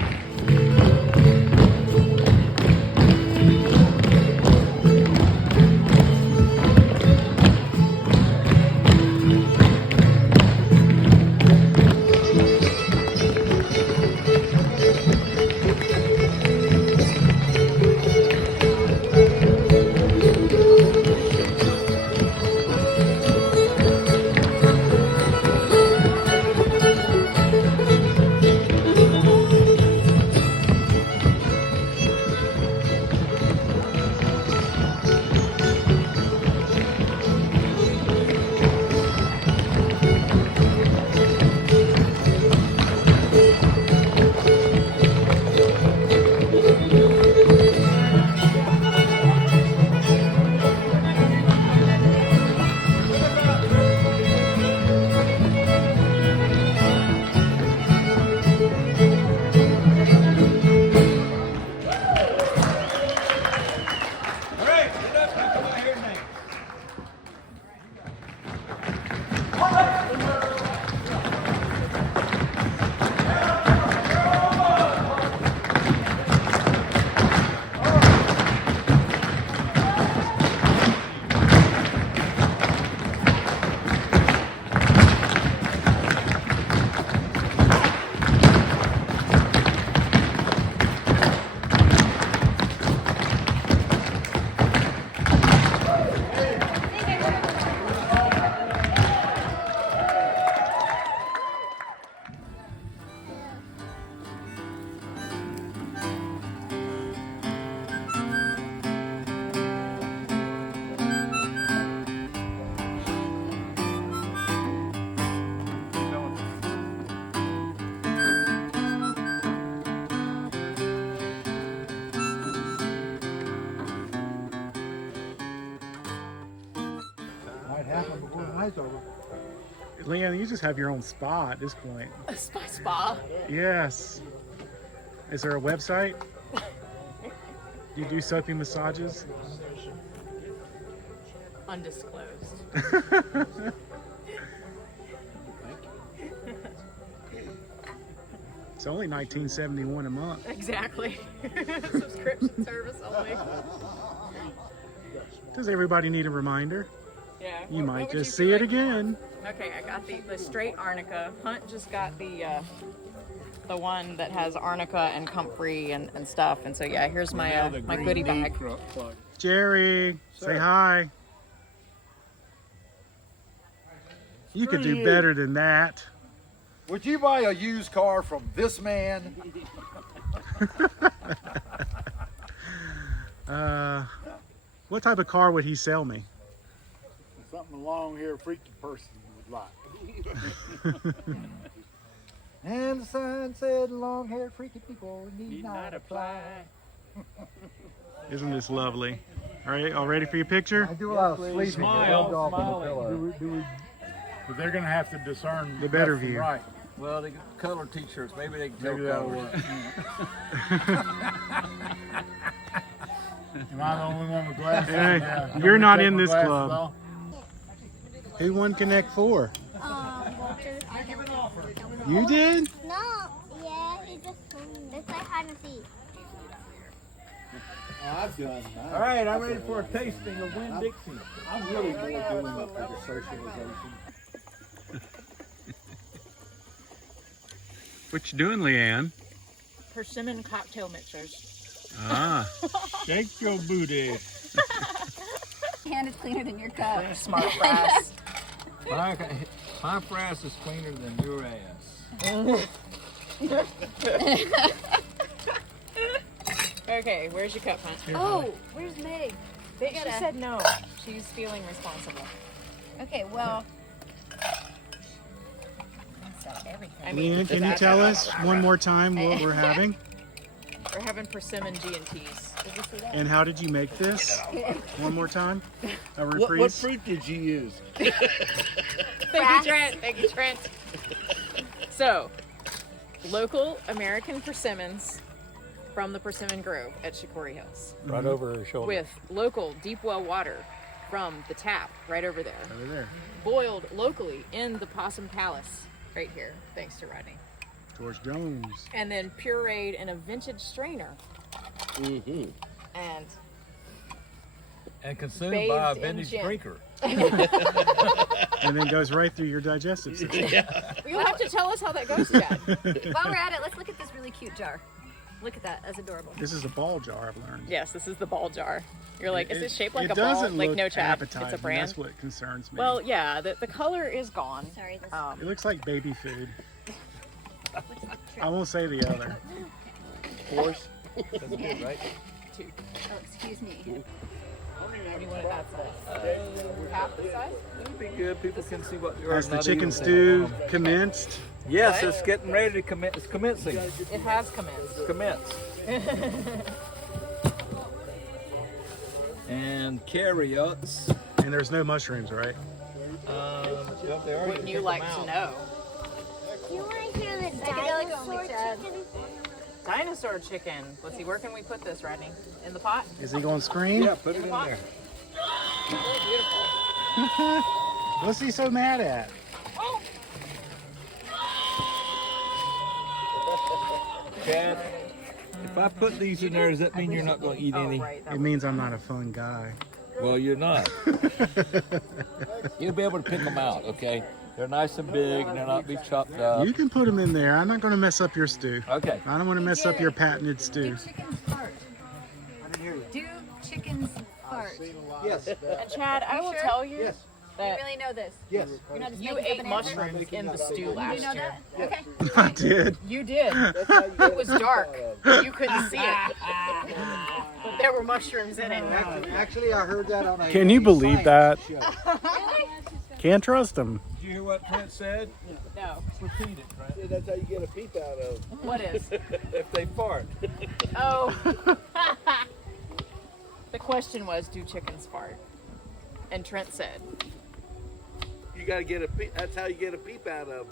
Leanne, you just have your own spa at this point. A spa? Yes. Is there a website? Do you do soapy massages? Undisclosed. It's only $19.71 a month. Exactly. Subscription service only. Does everybody need a reminder? Yeah. You might just see it again. Okay, I got the straight arnica. Hunt just got the one that has arnica and comfrey and stuff. And so yeah, here's my my goodie bag. Jerry, Sir. say hi. You could do better than that. Would you buy a used car from this man? What type of car would he sell me? Something along here, freaky person would like. And the sign said, long-haired freaky people need not apply. Isn't this lovely? All right, all ready for your picture? I do a lot of sleeping. Smile, Smiling. But they're gonna have to discern The better left from view. right. Well, they got color t-shirts. Maybe they can tell Maybe that'll color. work. Am I the only one with glasses? Hey, Yeah. you're You not take in my this glasses club. off? Who won Connect 4? Walter. You did? No, yeah, he just they play hide and seek. I've done that. All right, I'm ready for a tasting of Winn-Dixie. I'm really more doing it for the socialization. What you doing, Leanne? Persimmon cocktail mixers. Ah, shake your booty. Hand is cleaner than your cup. Smart frass. My frass is cleaner than your ass. Okay, where's your cup, Hunt? Oh, where's Meg? She said no. She's feeling responsible. Okay, well. I mean, Leanne, can you tell us one more time what we're having? We're having persimmon G&Ts. Did you see that? And how did you make this? One more time. A reprise. What fruit did you use? Thank you, Trent. Thank you, Trent. So, local American persimmons from the Persimmon Grove at Shikori Hills. Right over her shoulder. With local deep well water from the tap right over there. Over there. Boiled locally in the Possum Palace right here, thanks to Rodney. George Jones. And then pureed in a vintage strainer. Mm-hmm. And consumed bathed by a in vintage gin. drinker. And then goes right through your digestive system. You'll have to tell us how that goes, Chad. While we're at it, let's look at this really cute jar. Look at that, that's adorable. This is a ball jar, I've learned. Yes, this is the ball jar. You're like, is it shaped like it a ball? doesn't Like, look no, Chad, appetizing. it's a brand. That's what concerns me. Well, yeah, the color is gone. Sorry, this It looks like baby food. I won't say the other. Horse. That's good, right? Oh, excuse me. You want it that size? Half the size? That would be good. People can see what you're Has the not chicken eating. stew commenced? Yes, What? it's getting ready to commence. It's commencing. It has commenced. Commence. And carrots. And there's no mushrooms, right? Well, they are. Wouldn't you like to know? Do you want to hear the Psychedelic dinosaur only, Chad. chicken? Dinosaur chicken. Let's see, where can we put this, Rodney? In the pot? Is he going to scream? Yeah, put it in pot? there. Really beautiful. What's he so mad at? Chad, if I put these in there, does that mean you're not going to eat any? It means I'm not a fun guy. Well, you're not. You'll be able to pick them out, okay? They're nice and big, and they'll not be chopped up. You can put them in there. I'm not going to mess up your stew. Okay. I don't want to mess up your patented stew. Chickens fart. I didn't hear you. Do chickens fart? Yes. And Chad, I will sure? tell you You that really know this? Yes. You're not just you making up ate an answer? mushrooms in the stew You last know year. that? Okay. I did. You did. It was dark. You couldn't see it. But there were mushrooms in it. Actually, I heard that on a. Can you believe that? show. Can't trust him. Did you hear what Trent said? No. Repeat it, Trent. That's how you get a peep out of. What is? If they fart. Oh. The question was, do chickens fart? And Trent said, You gotta get a peep. That's how you get a peep out of.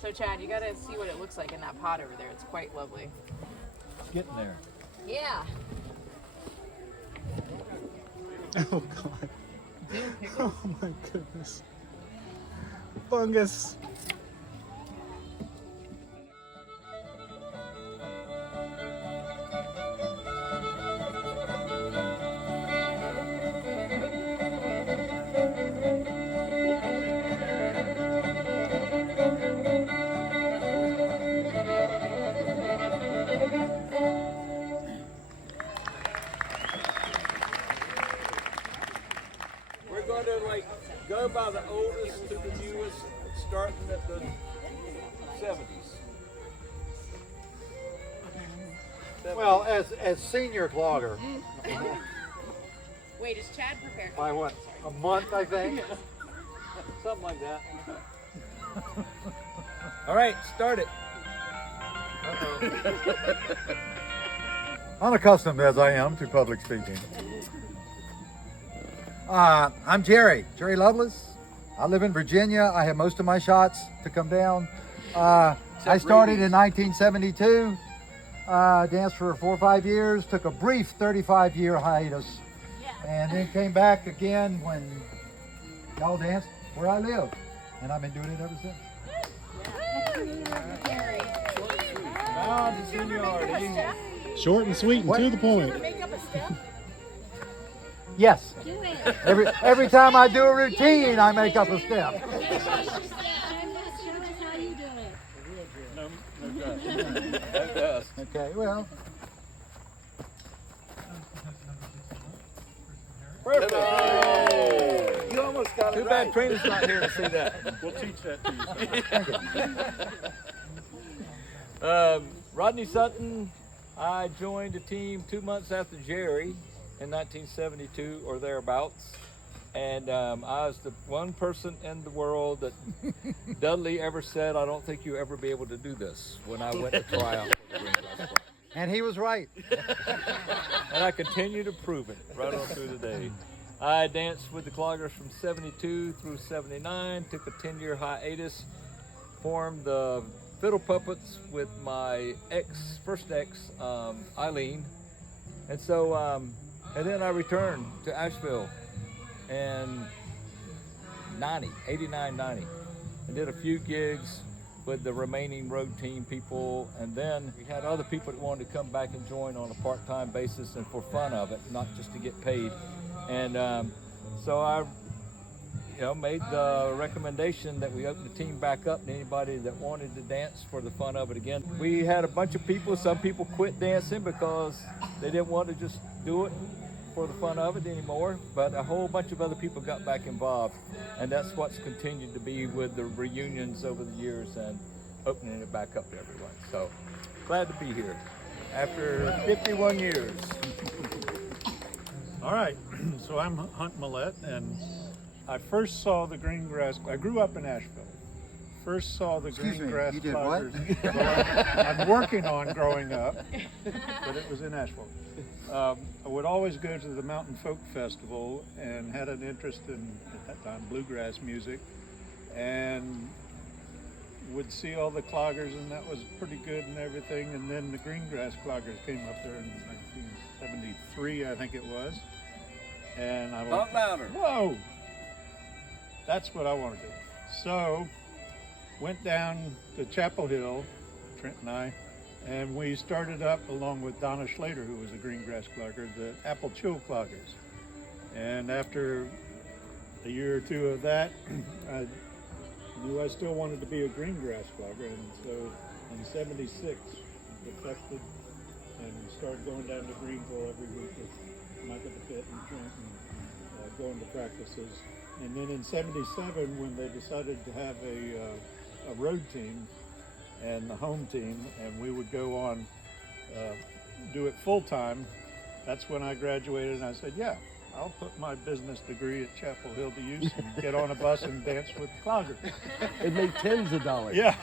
so Chad, you gotta see what it looks like in that pot over there. It's quite lovely. Getting there. Yeah. Oh, God. Oh, my goodness. Fungus. We're going to like go by the oldest to the newest, starting at the 70s. Well, as senior clogger, Wait, is Chad prepared? by what, a month, I think? Something like that. All right, start it. Unaccustomed as I am to public speaking. I'm Jerry Lovelace. I live in Virginia. I have most of my shots to come down. I started in 1972, danced for 4 or 5 years, took a brief 35-year hiatus, and then came back again when y'all danced where I live, and I've been doing it ever since. Short and sweet and to the point. Yes. Every time I do a routine, I make up a step. Okay, well. Perfect. You almost got it Too bad Trina's not here to see that. We'll teach that to you. Rodney Sutton, I joined the team 2 months after Jerry in 1972 or thereabouts. And I was the one person in the world that Dudley ever said, I don't think you'll ever be able to do this, when I went to try out for the Green Grass Cloggers. And he was right. And I continue to prove it right on through today. I danced with the Cloggers from 72 through 79, took a 10-year hiatus, formed the Fiddle Puppets with my first ex, Eileen. And so, and then I returned to Asheville in 89, 90, and did a few gigs with the remaining road team people, and then we had other people that wanted to come back and join on a part-time basis and for fun of it, not just to get paid. And so I made the recommendation that we open the team back up to anybody that wanted to dance for the fun of it again. We had a bunch of people, some people quit dancing because they didn't want to just do it for the fun of it anymore, but a whole bunch of other people got back involved, and that's what's continued to be with the reunions over the years and opening it back up to everyone. So glad to be here after 51 years. All right, so I'm Hunt Millette, and I first saw the Green Grass. I grew up in Asheville. First saw the Green Grass you did Cloggers. what? Well, I'm working on growing up, but it was in Asheville. I would always go to the Mountain Folk Festival and had an interest in, at that time, bluegrass music, and would see all the cloggers, and that was pretty good and everything. And then the Green Grass Cloggers came up there in 1973, I think it was. And I went, Talk louder. Whoa, that's what I want to do. So went down to Chapel Hill, Trent and I, and we started up along with Donna Schlater, who was a Green Grass Clogger, the Apple Chill Cloggers. And after a year or two of that, I knew I still wanted to be a Green Grass Clogger, and so in '76, defected and started going down to Greenville every week with Michael DePitt and Trent and going to practices. And then in '77, when they decided to have a road team and the home team, and we would go on, do it full time, that's when I graduated, and I said, yeah, I'll put my business degree at Chapel Hill to use and get on a bus and dance with the cloggers. It made tens of dollars. Yeah,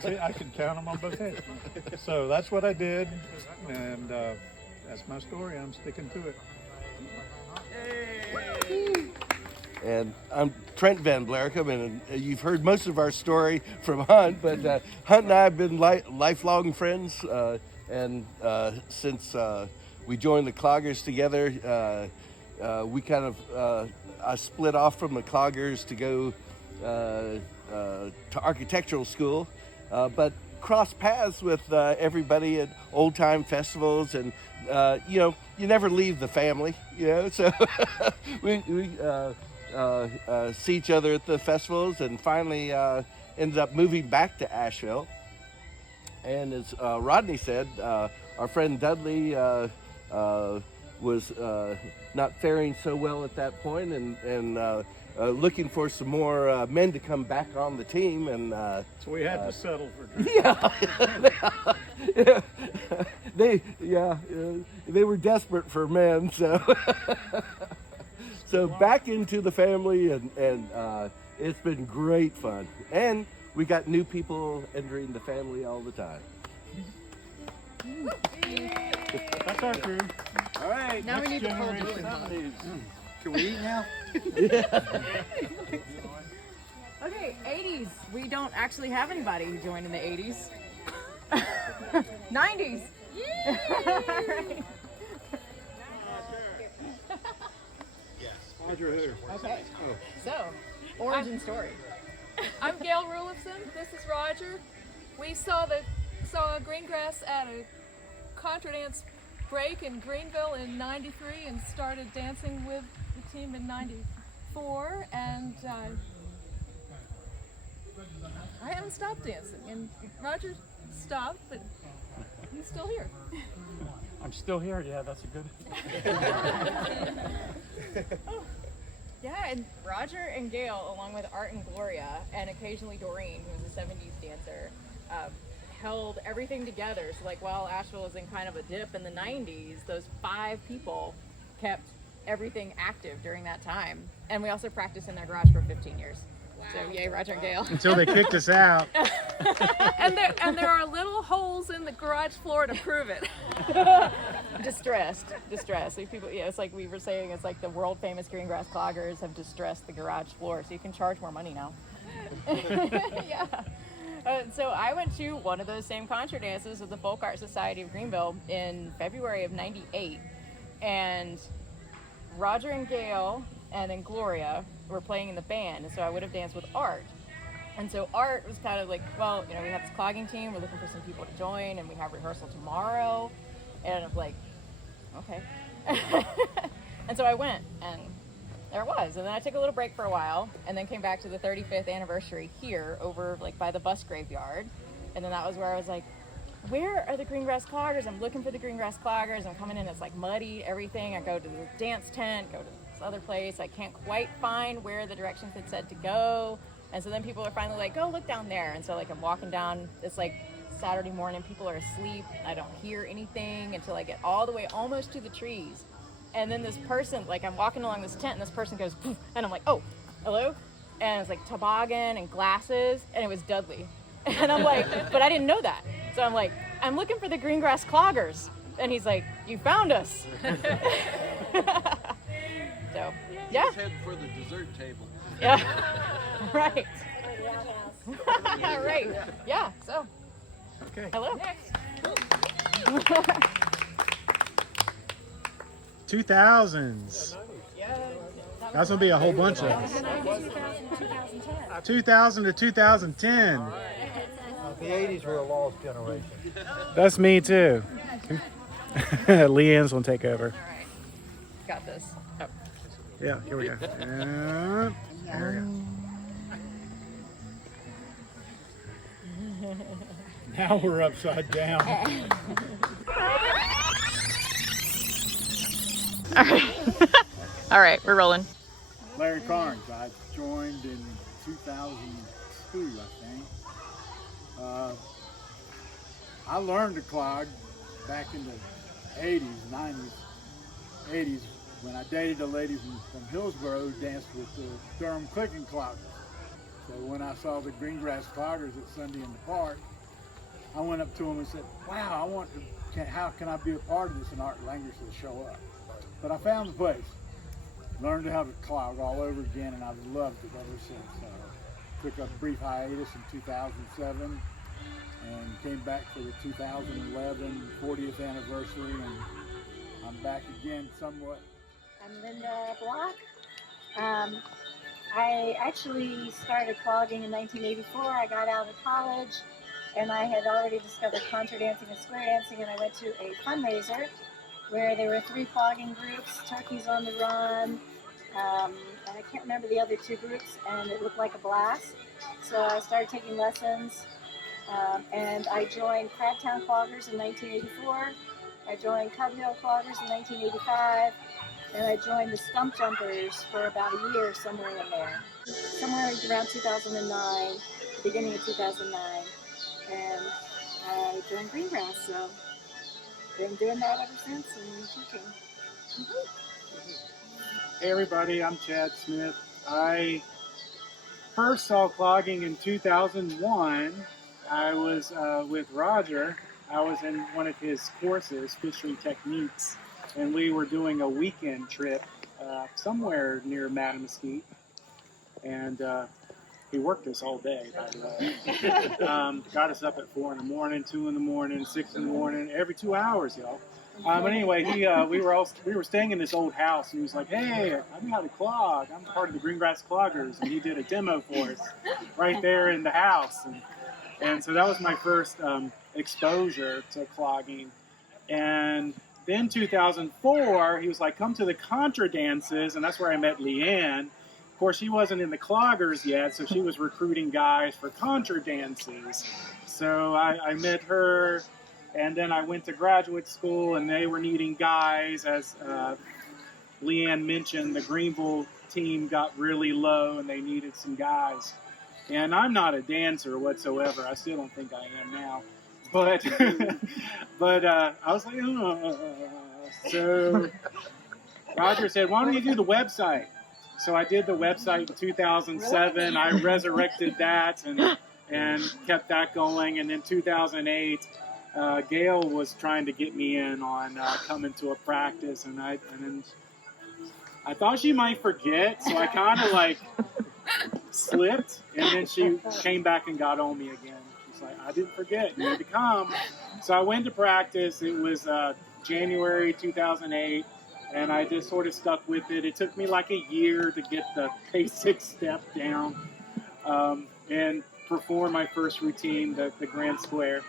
see, I can count them on both hands. So that's what I did, and that's my story. I'm sticking to it. And I'm Trent Van Blaricum, and you've heard most of our story from Hunt, but Hunt and I have been lifelong friends, and since we joined the Cloggers together, we kind of I split off from the Cloggers to go to architectural school, but crossed paths with everybody at old time festivals, and you never leave the family, so we see each other at the festivals, and finally ended up moving back to Asheville. And as Rodney said, our friend Dudley was not faring so well at that point, and looking for some more men to come back on the team, and So we had to settle for they were desperate for men, so back into the family, and it's been great fun, and we got new people entering the family all the time. That's our crew. All right, Now we need to pull generation. Julie. Can we eat now? Okay, 80s. We don't actually have anybody who joined in the 80s. 90s. Right. Roger who? Okay. So, origin story. I'm Gail Rulifson. This is Roger. We saw Green Grass at a contra dance break in Greenville in '93 and started dancing with the team in '94, and I haven't stopped dancing. And Roger stopped, but he's still here. I'm still here. Yeah, that's a good. Yeah, and Roger and Gail, along with Art and Gloria, and occasionally Doreen, who was a 70s dancer, held everything together. So like while Asheville was in kind of a dip in the 90s, those 5 people kept everything active during that time. And we also practiced in their garage for 15 years. So yay, Roger and Gail. Until they kicked us out. And there are little holes in the garage floor to prove it. Distressed. People, yeah, it's like we were saying, it's like the world famous Green Grass Cloggers have distressed the garage floor, so you can charge more money now. Yeah. So I went to one of those same contra dances with the Folk Art Society of Greenville in February of '98, and Roger and Gail and then Gloria were playing in the band, and so I would have danced with Art. And so Art was kind of like, well, you know, we have this clogging team, we're looking for some people to join, and we have rehearsal tomorrow. And I'm like, okay. And so I went, and there it was. And then I took a little break for a while, and then came back to the 35th anniversary here over like by the bus graveyard. And then that was where I was like, where are the Green Grass Cloggers? I'm looking for the Green Grass Cloggers. I'm coming in, it's like muddy, everything. I go to the dance tent, go to this other place. I can't quite find where the directions had said to go. And so then people are finally like, go look down there. And so like I'm walking down, it's like Saturday morning, people are asleep. I don't hear anything until I get all the way almost to the trees. And then this person, like I'm walking along this tent and this person goes, poof, and I'm like, oh, hello? And it's like toboggan and glasses, and it was Dudley. And I'm like, but I didn't know that. So I'm like, I'm looking for the Green Grass Cloggers. And he's like, you found us. So, yeah. He's heading for the dessert table. Yeah. Right. Right. Yeah, so. Okay. Hello. 2000s. That's gonna be a whole bunch of us. 2000 to 2010. The 80s were a lost generation. That's me too. Leanne's gonna take over. Got this. Oh. Yeah, here we go. There we go. Now we're upside down. All right, we're rolling. Larry Carnes, I joined in 2002, I think. I learned to clog back in the 80s, 90s, 80s when I dated a lady from Hillsborough who danced with the Durham Clicking Cloggers. So when I saw the Green Grass Cloggers at Sunday in the Park, I went up to him and said, wow, I want to, how can I be a part of this? And Art Langer said, show up. But I found the place, learned how to clog all over again, and I've loved it ever since. Took a brief hiatus in 2007 and came back for the 2011 40th anniversary, and I'm back again somewhat. I'm Linda Block. I actually started clogging in 1984. I got out of college and I had already discovered contra dancing and square dancing, and I went to a fundraiser where there were 3 clogging groups, Turkeys on the Run, and I can't remember the other 2 groups, and it looked like a blast. So I started taking lessons, and I joined Crabtown Cloggers in 1984. I joined Cub Hill Cloggers in 1985, and I joined the Stump Jumpers for about a year, somewhere in there. Somewhere around 2009, the beginning of 2009, and I joined Green Grass, so been doing that ever since and teaching. Hey everybody, I'm Chad Smith. I first saw clogging in 2001. I was with Roger. I was in one of his courses, Fishery Techniques, and we were doing a weekend trip somewhere near Mattamuskeet. And he worked us all day, by the way. Got us up at 4 in the morning, 2 in the morning, 6 in the morning, every 2 hours, y'all. But anyway, we were staying in this old house, and he was like, "Hey, I know how to clog. I'm part of the Green Grass Cloggers," and he did a demo for us right there in the house, and so that was my first exposure to clogging. And then 2004, he was like, "Come to the contra dances," and that's where I met Leanne. Of course, she wasn't in the cloggers yet, so she was recruiting guys for contra dances. So I met her. And then I went to graduate school, and they were needing guys. As Leanne mentioned, the Greenville team got really low, and they needed some guys. And I'm not a dancer whatsoever. I still don't think I am now. But I was like, So Roger said, "Why don't you do the website?" So I did the website in 2007. I resurrected that and kept that going. And then 2008, Gail was trying to get me in on coming to a practice, and then I thought she might forget, so I kind of like slipped, and then she came back and got on me again. She's like, I didn't forget, you need to come. So I went to practice. It was January 2008, and I just sort of stuck with it. It took me like a year to get the basic step down and perform my first routine, the Grand Square.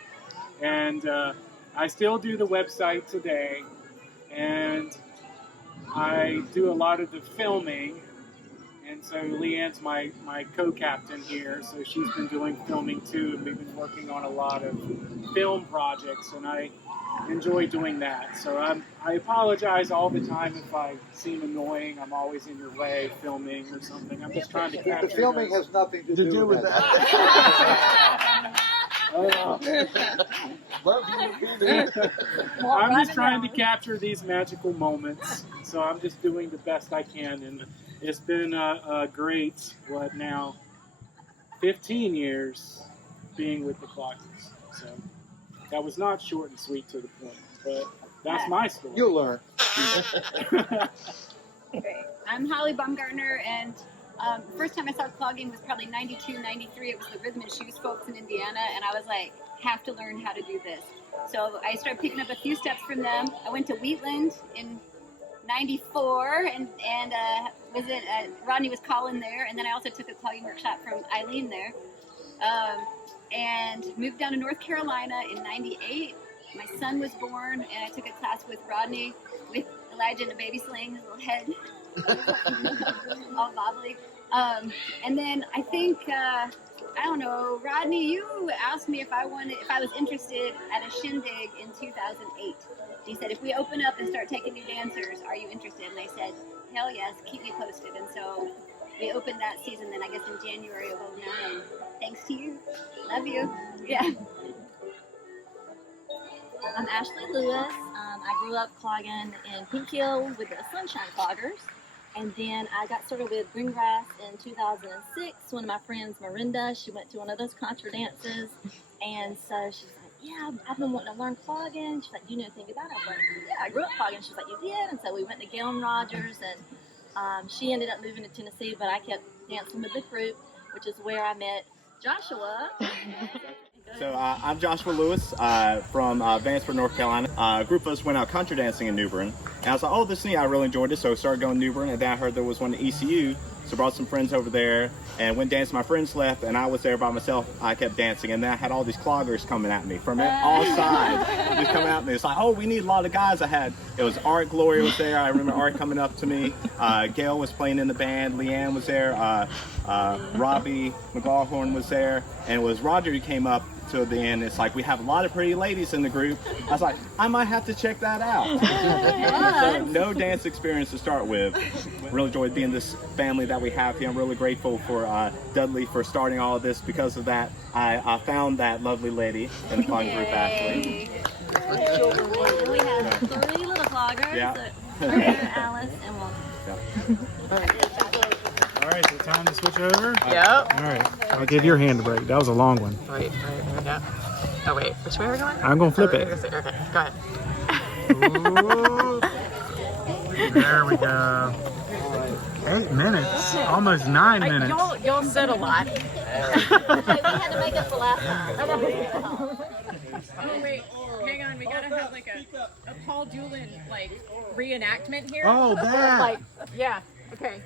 And I still do the website today, and I do a lot of the filming. And so Leanne's my co-captain here, so she's been doing filming too, and we've been working on a lot of film projects, and I enjoy doing that. So I apologize all the time if I seem annoying. I'm always in your way filming or something. I'm just trying to capture The filming those. has nothing to do with that. I'm just trying to capture these magical moments, so I'm just doing the best I can, and it's been a great, 15 years being with the Cloggers. So that was not short and sweet to the point, but that's my story. You'll learn. Okay. I'm Holly Baumgartner, and the first time I saw clogging was probably 92, 93. It was the Rhythm and Shoes folks in Indiana, and I was like, have to learn how to do this. So I started picking up a few steps from them. I went to Wheatland in 94, and Rodney was calling there, and then I also took a clogging workshop from Eileen there, and moved down to North Carolina in 98. My son was born, and I took a class with Rodney, with Elijah in a baby sling, his little head all bobbly. And then I think, I don't know, Rodney, you asked me if I was interested at a shindig in 2008. He said, if we open up and start taking new dancers, are you interested? And I said, hell yes, keep me posted. And so we opened that season then, I guess, in January of 2009. Thanks to you. Love you. Yeah. I'm Ashley Lewis. I grew up clogging in Pink Hill with the Sunshine Cloggers. And then I got started with Green Grass in 2006. One of my friends, Marinda, she went to one of those contra dances. And so she's like, yeah, I've been wanting to learn clogging. She's like, do you know anything about it? I was like, yeah, I grew up clogging. She's like, you did? And so we went to Gail and Rogers, and she ended up moving to Tennessee, but I kept dancing with the group, which is where I met Joshua. So I'm Joshua Lewis from Vanceford, North Carolina. A group of us went out country dancing in New Bern. And I was like, oh, this is neat. I really enjoyed it. So I started going to New Bern, and then I heard there was one at ECU. So I brought some friends over there and went dancing. My friends left, and I was there by myself. I kept dancing, and then I had all these cloggers coming at me from all sides. Just coming at me. It's like, oh, we need a lot of guys. It was Art Gloria was there. I remember Art coming up to me. Gail was playing in the band. Leanne was there. Robbie McGawhorn was there. And it was Roger who came up to the end. It's like, we have a lot of pretty ladies in the group. I was like, I might have to check that out. So no dance experience to start with. Really enjoyed being this family that we have here. I'm really grateful for Dudley for starting all of this. Because of that, I found that lovely lady in the clogging group, Ashley. We have 3 little cloggers. Yeah. Alice and Walter. All right, so time to switch over? Yep. All right, I'll give your hand a break. That was a long one. Wait, there we go. Oh, wait, which way are we going? I'm going to flip it. Okay, go ahead. Ooh. There we go. 8 minutes, almost 9 minutes. Y'all said a lot. We had to make up the last time. Oh wait, hang on. We gotta have like a Paul Doolin reenactment here. Oh, that. Yeah. Okay.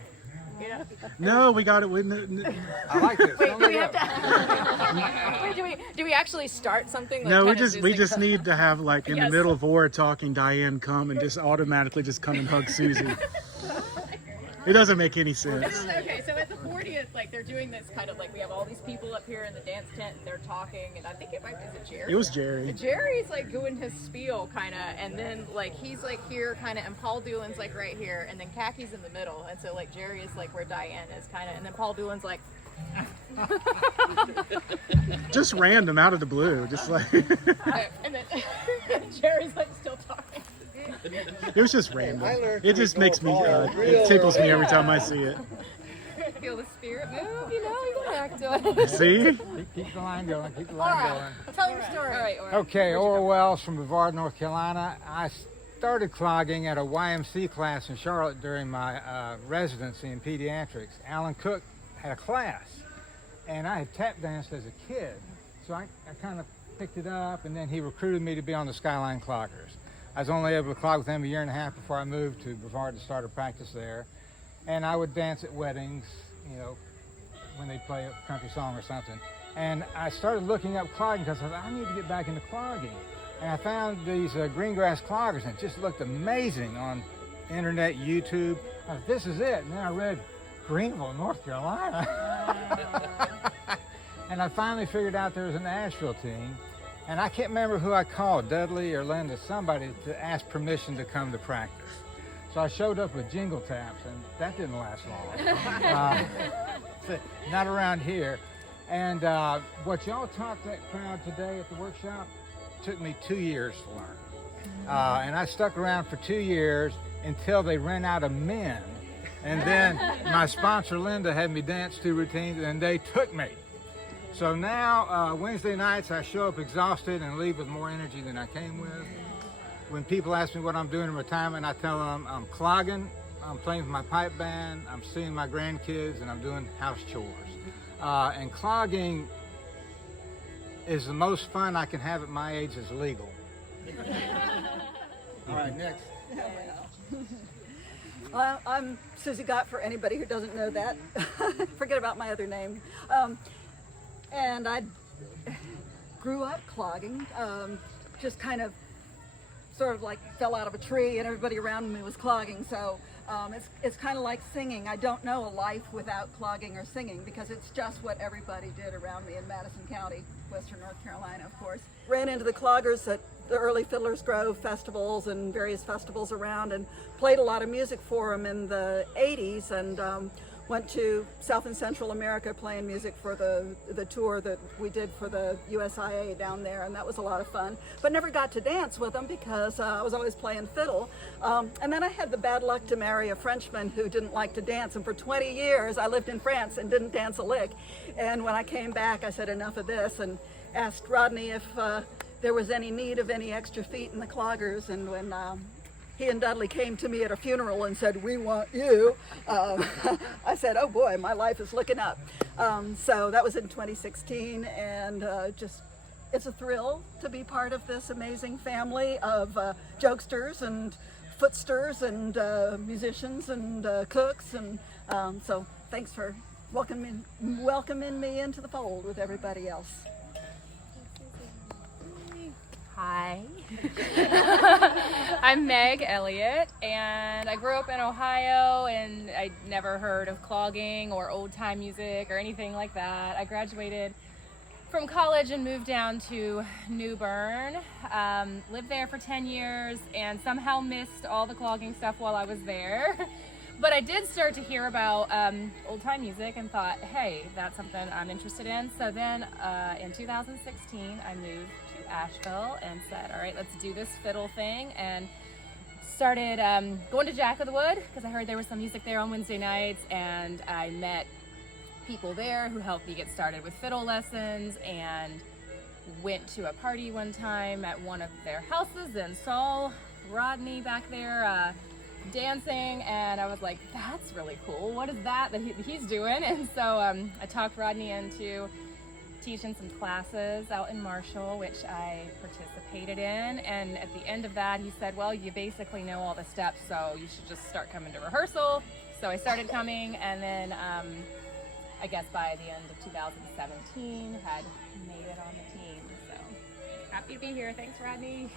Yeah. No, we got it. I like this. Wait, do we have to? Wait, do we actually start something? No, we just need to have in the middle of Aura talking, Diane come and just automatically just come and hug Susie. It doesn't make any sense. Okay, so at the 40th, they're doing this kind of we have all these people up here in the dance tent and they're talking, and I think is it Jerry? It was Jerry. Jerry's doing his spiel kind of, and then he's here kind of, and Paul Doolin's right here, and then Kaki's in the middle, and so Jerry is where Diane is kind of, and then Paul Doolin's Just random out of the blue, just and then Jerry's still talking. It was just random. It just makes me, it tickles me every time I see it. Feel the spirit move, you can act to it. See? Keep the line going, keep the All line right, tell your story. All right, Okay, Orr Wells from Brevard, North Carolina. I started clogging at a YMC class in Charlotte during my residency in pediatrics. Alan Cook had a class, and I had tap danced as a kid, so I kind of picked it up, and then he recruited me to be on the Skyline Cloggers. I was only able to clog with them a year and a half before I moved to Brevard to start a practice there, and I would dance at weddings, when they play a country song or something. And I started looking up clogging because I thought, I need to get back into clogging. And I found these Green Grass Cloggers, and it just looked amazing on the internet, YouTube. I thought, this is it. And then I read Greenville, North Carolina. And I finally figured out there was an Asheville team. And I can't remember who I called, Dudley or Linda, somebody to ask permission to come to practice. So I showed up with jingle taps, and that didn't last long. Not around here. And what y'all taught that crowd today at the workshop took me 2 years to learn. And I stuck around for 2 years until they ran out of men. And then my sponsor, Linda, had me dance 2 routines, and they took me. So now, Wednesday nights, I show up exhausted and leave with more energy than I came with. When people ask me what I'm doing in retirement, I tell them I'm clogging, I'm playing with my pipe band, I'm seeing my grandkids, and I'm doing house chores. And clogging is the most fun I can have at my age is legal. All right, next. I'm Susie Gott, for anybody who doesn't know that. Forget about my other name. And I grew up clogging, just kind of sort of like fell out of a tree and everybody around me was clogging. So it's kind of like singing. I don't know a life without clogging or singing because it's just what everybody did around me in Madison County, Western North Carolina, of course. Ran into the cloggers at the early Fiddler's Grove festivals and various festivals around and played a lot of music for them in the 80s and went to South and Central America playing music for the tour that we did for the USIA down there, and that was a lot of fun. But never got to dance with them because I was always playing fiddle. And then I had the bad luck to marry a Frenchman who didn't like to dance, and for 20 years I lived in France and didn't dance a lick. And when I came back, I said enough of this and asked Rodney if there was any need of any extra feet in the cloggers, and when he and Dudley came to me at a funeral and said, "We want you," I said, "Oh boy, my life is looking up." So that was in 2016, and it's a thrill to be part of this amazing family of jokesters and footsters and musicians and cooks, and so thanks for welcoming me into the fold with everybody else. Hi, I'm Meg Elliott, and I grew up in Ohio, and I'd never heard of clogging or old time music or anything like that. I graduated from college and moved down to New Bern, lived there for 10 years, and somehow missed all the clogging stuff while I was there. But I did start to hear about old time music and thought, hey, that's something I'm interested in. So then in 2016, I moved to Asheville and said, all right, let's do this fiddle thing, and started going to Jack of the Wood because I heard there was some music there on Wednesday nights, and I met people there who helped me get started with fiddle lessons, and went to a party one time at one of their houses and saw Rodney back there dancing, and I was like, that's really cool. What is that he's doing? And so I talked Rodney into teaching some classes out in Marshall, which I participated in, and at the end of that he said, well, you basically know all the steps, so you should just start coming to rehearsal. So I started coming, and then I guess by the end of 2017 had made it on the team. So happy to be here. Thanks, Rodney.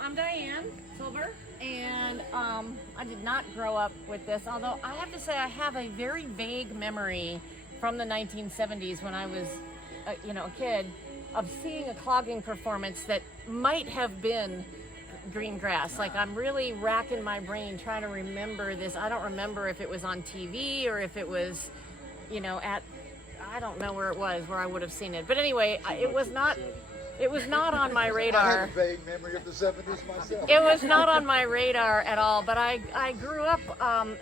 I'm Diane Silver, and I did not grow up with this, although I have to say I have a very vague memory from the 1970s when I was a kid of seeing a clogging performance that might have been Green Grass. Like, I'm really racking my brain trying to remember this. I don't remember if it was on TV or if it was, I don't know where it was, where I would have seen it. But anyway, it was not It was not on my I radar. have a vague memory of the 70s myself. It was not on my radar at all, but I grew up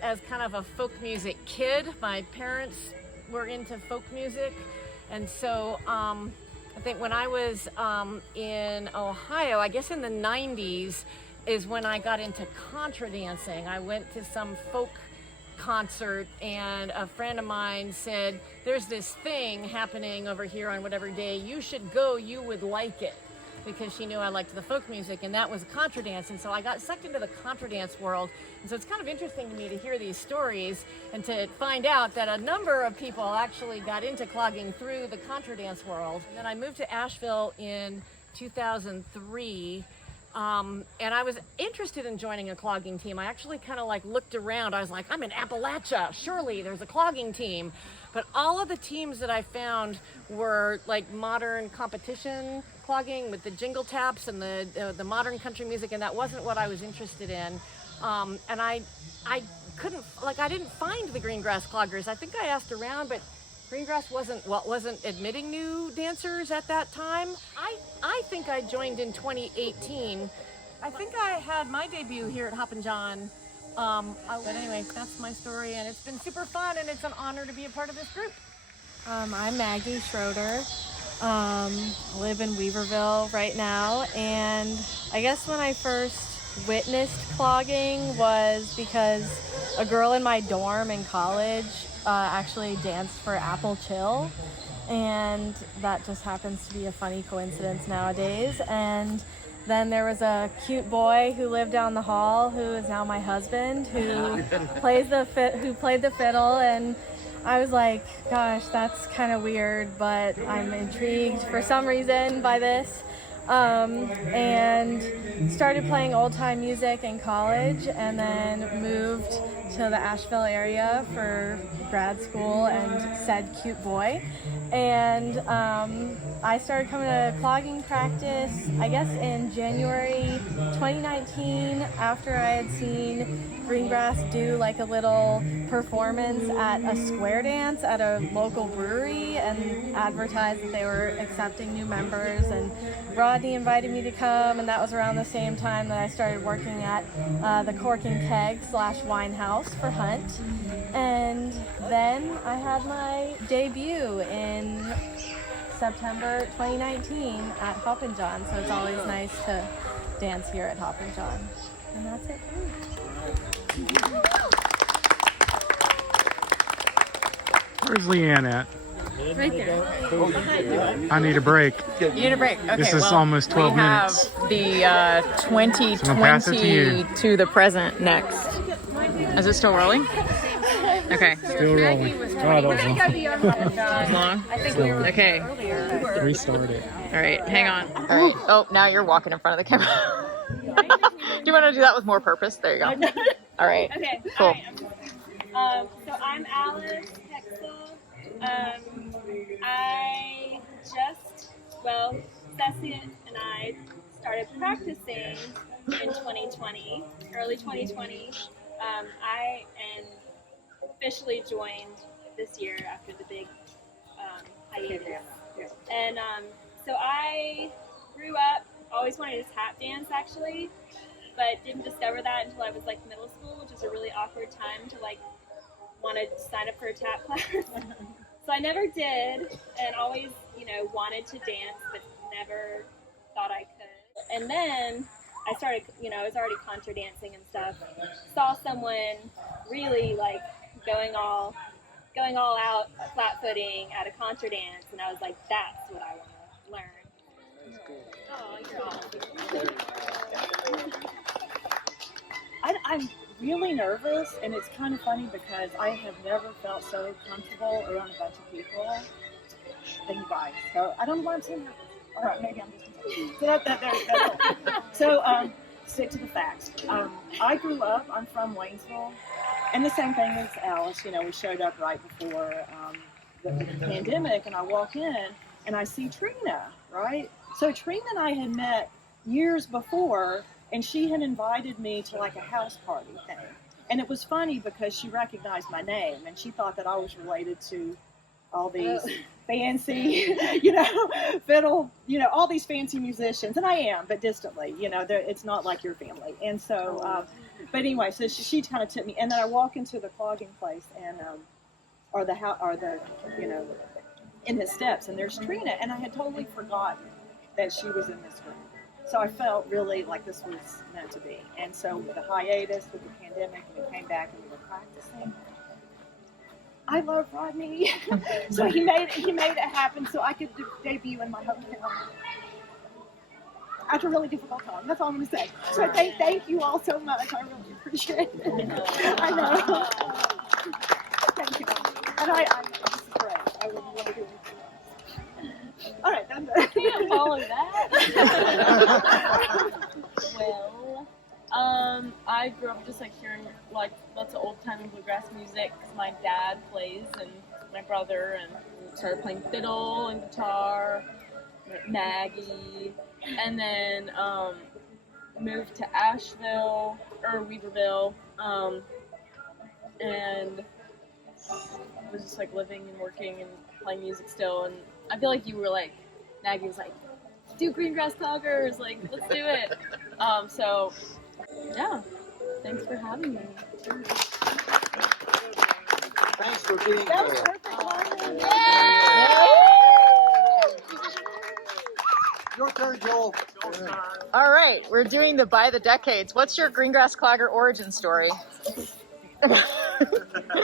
as kind of a folk music kid. My parents were into folk music, and so I think when I was in Ohio, I guess in the 90s, is when I got into contra dancing. I went to some folk concert, and a friend of mine said, there's this thing happening over here on whatever day, you should go, you would like it, because she knew I liked the folk music, and that was contra dance. And so I got sucked into the contra dance world. And so it's kind of interesting to me to hear these stories and to find out that a number of people actually got into clogging through the contra dance world. And then I moved to Asheville in 2003. And I was interested in joining a clogging team. I actually kind of like looked around. I was like, I'm in Appalachia. Surely there's a clogging team. But all of the teams that I found were like modern competition clogging with the jingle taps and the modern country music, and that wasn't what I was interested in. And I couldn't, like, I didn't find the Green Grass Cloggers. I think I asked around, but Green Grass wasn't admitting new dancers at that time. I think I joined in 2018. I think I had my debut here at Hoppin John. But anyway, that's my story, and it's been super fun, and it's an honor to be a part of this group. I'm Maggie Schroeder. I live in Weaverville right now, and I guess when I first witnessed clogging was because a girl in my dorm in college actually danced for Apple Chill, and that just happens to be a funny coincidence nowadays. And then there was a cute boy who lived down the hall, who is now my husband, who played the fiddle, and I was like, gosh, that's kind of weird, but I'm intrigued for some reason by this. And started playing old-time music in college, and then moved to the Asheville area for grad school and said cute boy. And I started coming to clogging practice, I guess in January 2019, after I had seen Green Grass do like a little performance at a square dance at a local brewery and advertised that they were accepting new members, and Rodney invited me to come, and that was around the same time that I started working at the Cork and Keg / Wine House for Hunt. And then I had my debut in September 2019 at Hoppin John, so it's always nice to dance here at Hoppin John. And that's it for me. Where's Leanne at? Right there. I need a break. You need a break. Okay, This is almost 12 minutes. We have the 2020 to the present next. Is it still rolling? Okay. Still rolling. Oh, that was Long? Okay. Restart it. All right, hang on. All right. Oh, now you're walking in front of the camera. Do you want to do that with more purpose? There you go. All right. Okay. Cool. So I'm Alice Hexel. Ceci and I started practicing in 2020, early 2020. I officially joined this year after the big hiatus. And so I grew up, always wanted to tap dance actually, but didn't discover that until I was like middle school, which is a really awkward time to like want to sign up for a tap class. So I never did, and always, wanted to dance, but never thought I could. And then I started, I was already contra dancing and stuff. Saw someone really like going all out, flat footing at a contra dance, and I was like, that's what I want to learn. Oh, you're all. I'm really nervous, and it's kind of funny because I have never felt so comfortable around a bunch of people than you guys. So I don't know why I'm saying nervous. All right, maybe I'm just So stick to the facts. I grew up. I'm from Waynesville, and the same thing as Alice. We showed up right before the pandemic, and I walk in and I see Trina. Right. So Trina and I had met years before. And she had invited me to like a house party thing. And it was funny because she recognized my name and she thought that I was related to all these fancy, fiddle, all these fancy musicians, and I am, but distantly, it's not like your family. And so, but anyway, so she kind of took me, and then I walk into the clogging place, and in his steps, and there's Trina, and I had totally forgotten that she was in this room. So I felt really like this was meant to be. And so with the hiatus, with the pandemic, we came back and we were practicing. I love Rodney. So he made it happen so I could debut in my hometown after a really difficult time. That's all I'm going to say. So thank you all so much. I really appreciate it. I know. Thank you. And this is great. I would really do it. All right, done. I can't follow that. Well, I grew up just like hearing like lots of old time and bluegrass music because my dad plays and my brother, and we started playing fiddle and guitar, Maggie, and then moved to Asheville or Weaverville, and was just like living and working and playing music still. And I feel like you were like, Maggie was like, do Green Grass Cloggers, like let's do it. So yeah, thanks for having me. Thanks for being That was here. perfect. Your turn, Joel. All right, we're doing the By the Decades. What's your Green Grass Clogger origin story?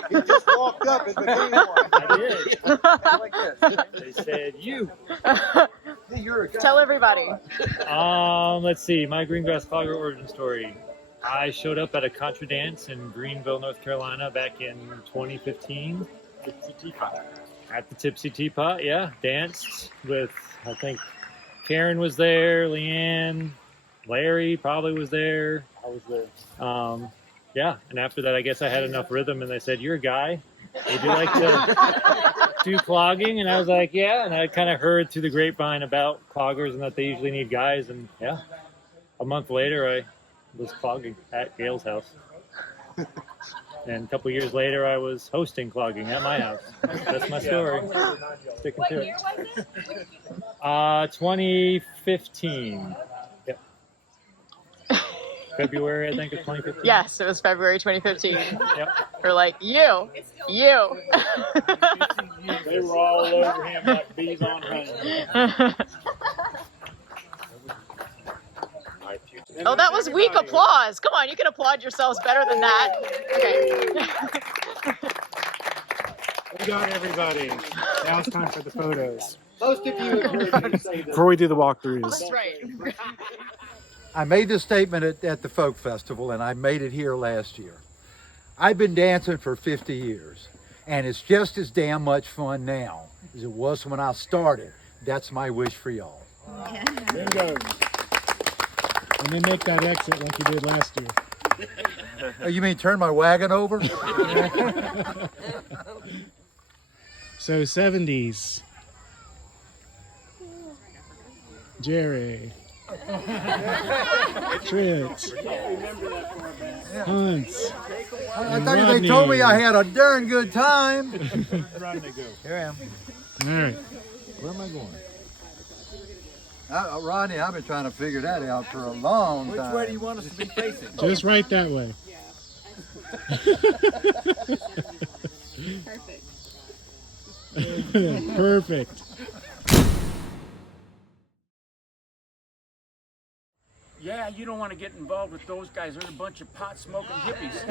He just walked up and became one. I did. Like this. They said you. Hey, you're a guy. Tell everybody. Let's see. My Green Grass Clogger origin story. I showed up at a contra dance in Greenville, North Carolina back in 2015. Tipsy Teapot. At the Tipsy Teapot, yeah. Danced with, I think, Karen was there, Leanne, Larry probably was there. I was there. Yeah, and after that, I guess I had enough rhythm, and they said, "You're a guy. Would you like to do clogging?" And I was like, "Yeah." And I kind of heard through the grapevine about cloggers and that they usually need guys. And yeah, a month later, I was clogging at Gail's house. And a couple years later, I was hosting clogging at my house. That's my story. Sticking to it. What year was it? 2015. Yep. February, I think, of 2015. Yes, it was February 2015. Yep. We're like, you. They were all over him like bees on honey. Oh, that was weak applause. Come on, you can applaud yourselves better than that. Okay. We got everybody. Now it's time for the photos. Most of you have heard me say this. Before we do the walkthroughs. That's right. I made this statement at the Folk Festival, and I made it here last year. I've been dancing for 50 years, and it's just as damn much fun now as it was when I started. That's my wish for y'all. Bingo. And then make that exit like you did last year. Oh, you mean turn my wagon over? So 70s. Jerry. Trix. Hunts. I thought they told me I had a darn good time. Rodney, go. Here I am. All right. Where am I going? Rodney, I've been trying to figure that out for a long time. Which way do you want us to be facing? Just right that way. Perfect. Perfect. Yeah, you don't want to get involved with those guys. They're a bunch of pot-smoking hippies.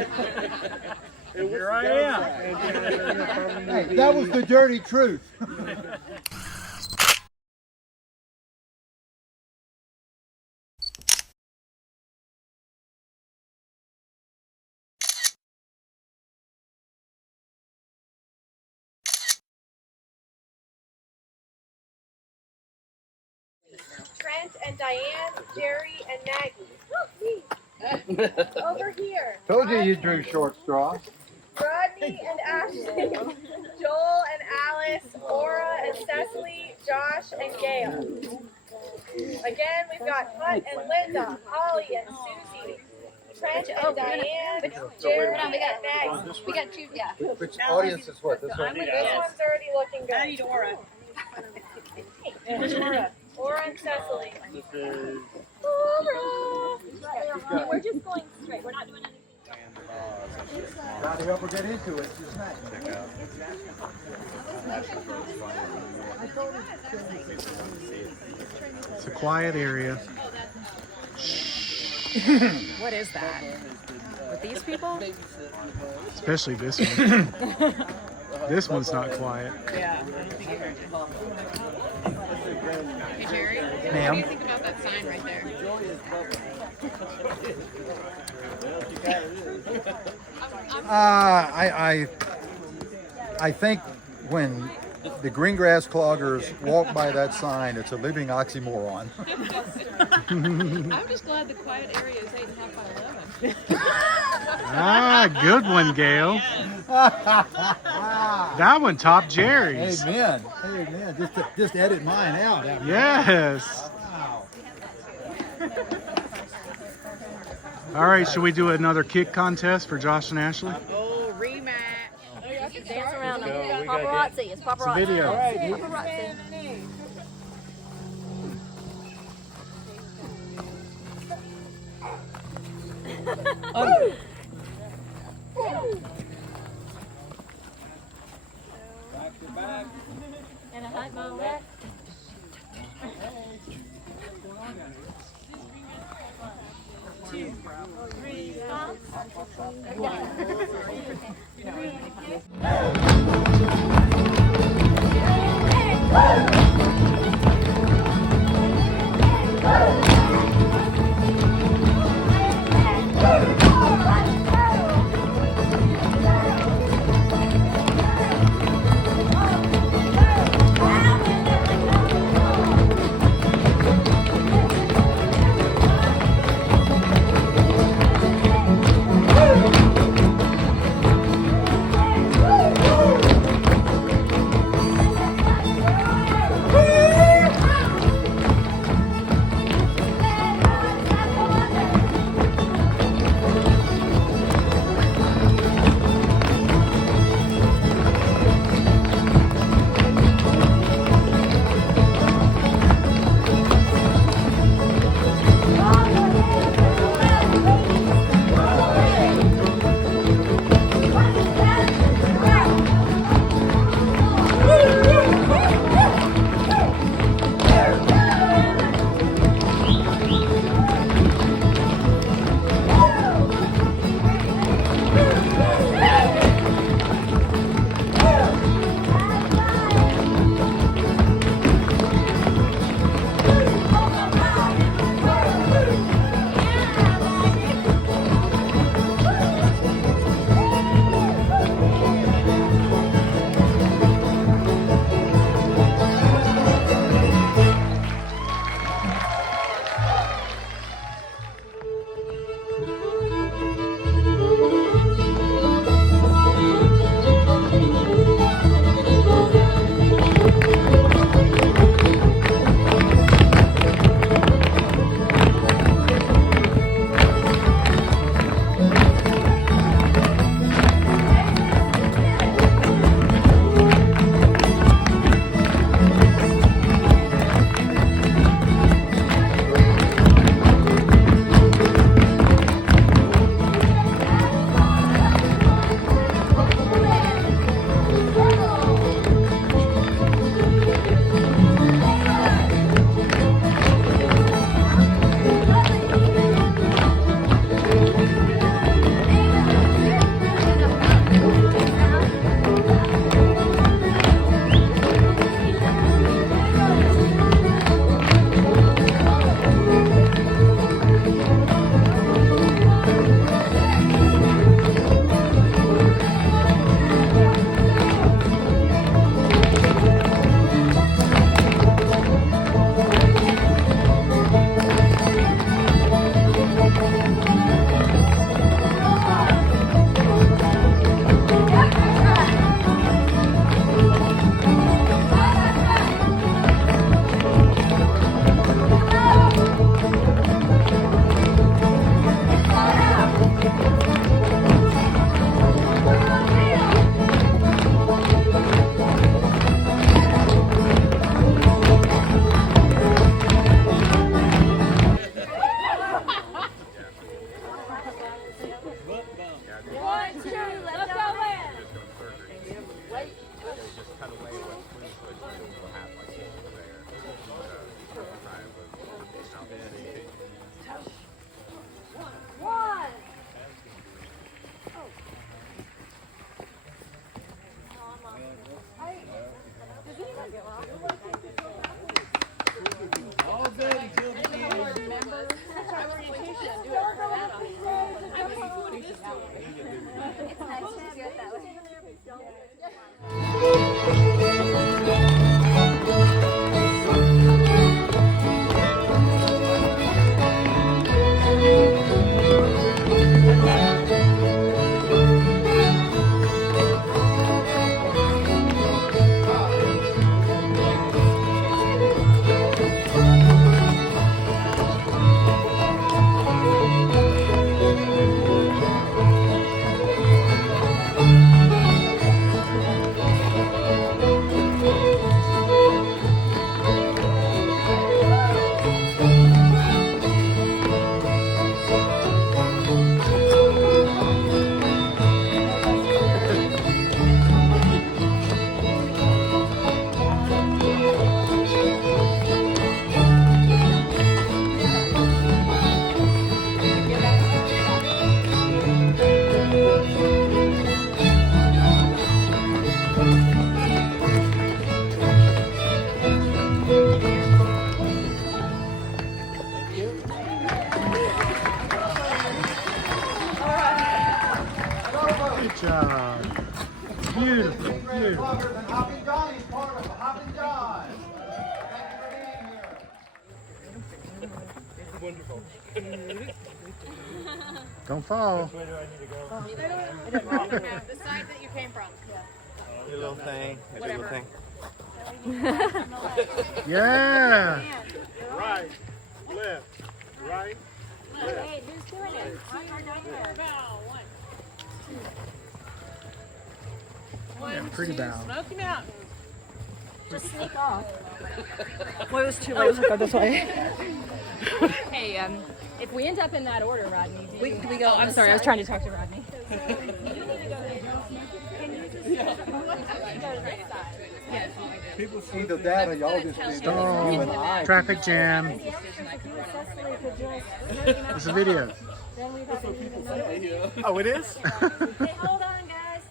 And here I am. Hey, that was the dirty truth. Trent and Diane, Jerry and Maggie. Over here. Told you you drew short straws. Rodney and Ashley, Joel and Alice, Aura and Cecily, Josh and Gail. Again, we've got Hunt and Linda, Holly and Susie, Trent and Diane. Jared, we got two. Yeah. Which audience is what? This one? This one's already looking good. I need Aura. Where's Aura? Aura and Cecily. Aura. We're just going straight. We're not doing anything. Try to help her get into it. Just nice. It's a quiet area. What is that? With these people? Especially this one. This one's not quiet. Yeah, I don't think you heard you. Hey Jerry, Ma'am. what do you think about that sign right there? I think when the Green Grass Cloggers walk by that sign, it's a living oxymoron. I'm just glad the quiet area is 8.5 by 11. Ah, good one, Gail. That one topped Jerry's. Amen. Amen. Just edit mine out. Yes. All right, should we do another kick contest for Josh and Ashley? Oh, rematch. Dance around them. go. Paparazzi. It's paparazzi. It's a video. All right. Paparazzi. Oh. Back to back. And a hot moment. Two, three, Woo! Good job. Beautiful, beautiful. And Hoppin John is part of Hoppin John. Wonderful. Don't fall. The side that you came from. Your little thing. Your little thing. Yeah. Right, left, right, left. Hey, who's doing it? Yeah, pretty bow. Smoky Mountain. Just sneak off. Well, it was too late. Let's go this way. Hey, if we end up in that order, Rodney, do you... we go Oh, on I'm this sorry. I was side? trying to talk to Rodney. People see the data, y'all just need Oh, traffic jam. It's a video. Oh, it is? Hey, hold on, guys.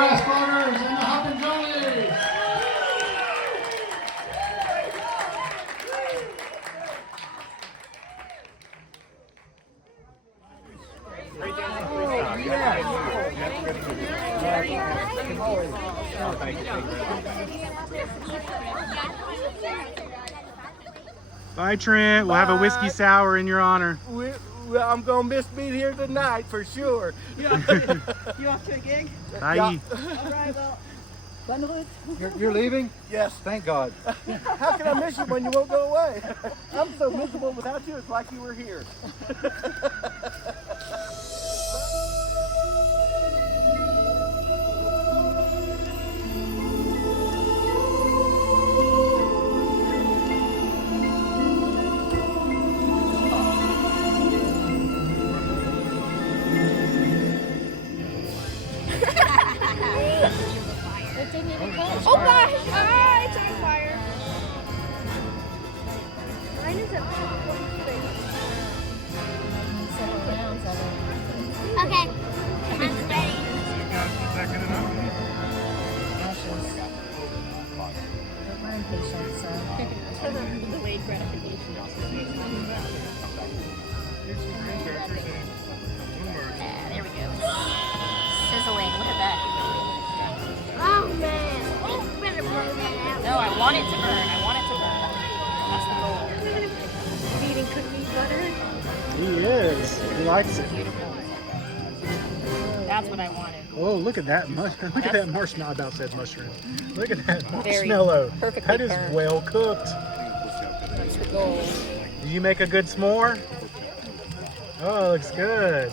Grass Cloggers and the Hoppin John. Bye, Trent. We'll have a whiskey sour in your honor. Well, I'm gonna miss being here tonight for sure. You off to a gig? Bye. All right, well, bundle it. You're leaving? Yes. Thank God. How can I miss you when you won't go away? I'm so miserable without you, it's like you were here. Oh gosh! Ah, it's on fire. Mine is at 1.3. Okay, I'm ready. Delayed gratification. There we go. Sizzling. Look at that. Oh man! Oh, better blow that out. No, I want it to burn. I want it to burn. That's the goal. Eating cookie butter. He is. He likes it. That's what I wanted. Oh, look at that! Look at that marshmallow. I about said mushroom. Look at that Very marshmallow. perfectly That is burned. well cooked. That's the goal. Do you make a good s'more? Oh, it looks good.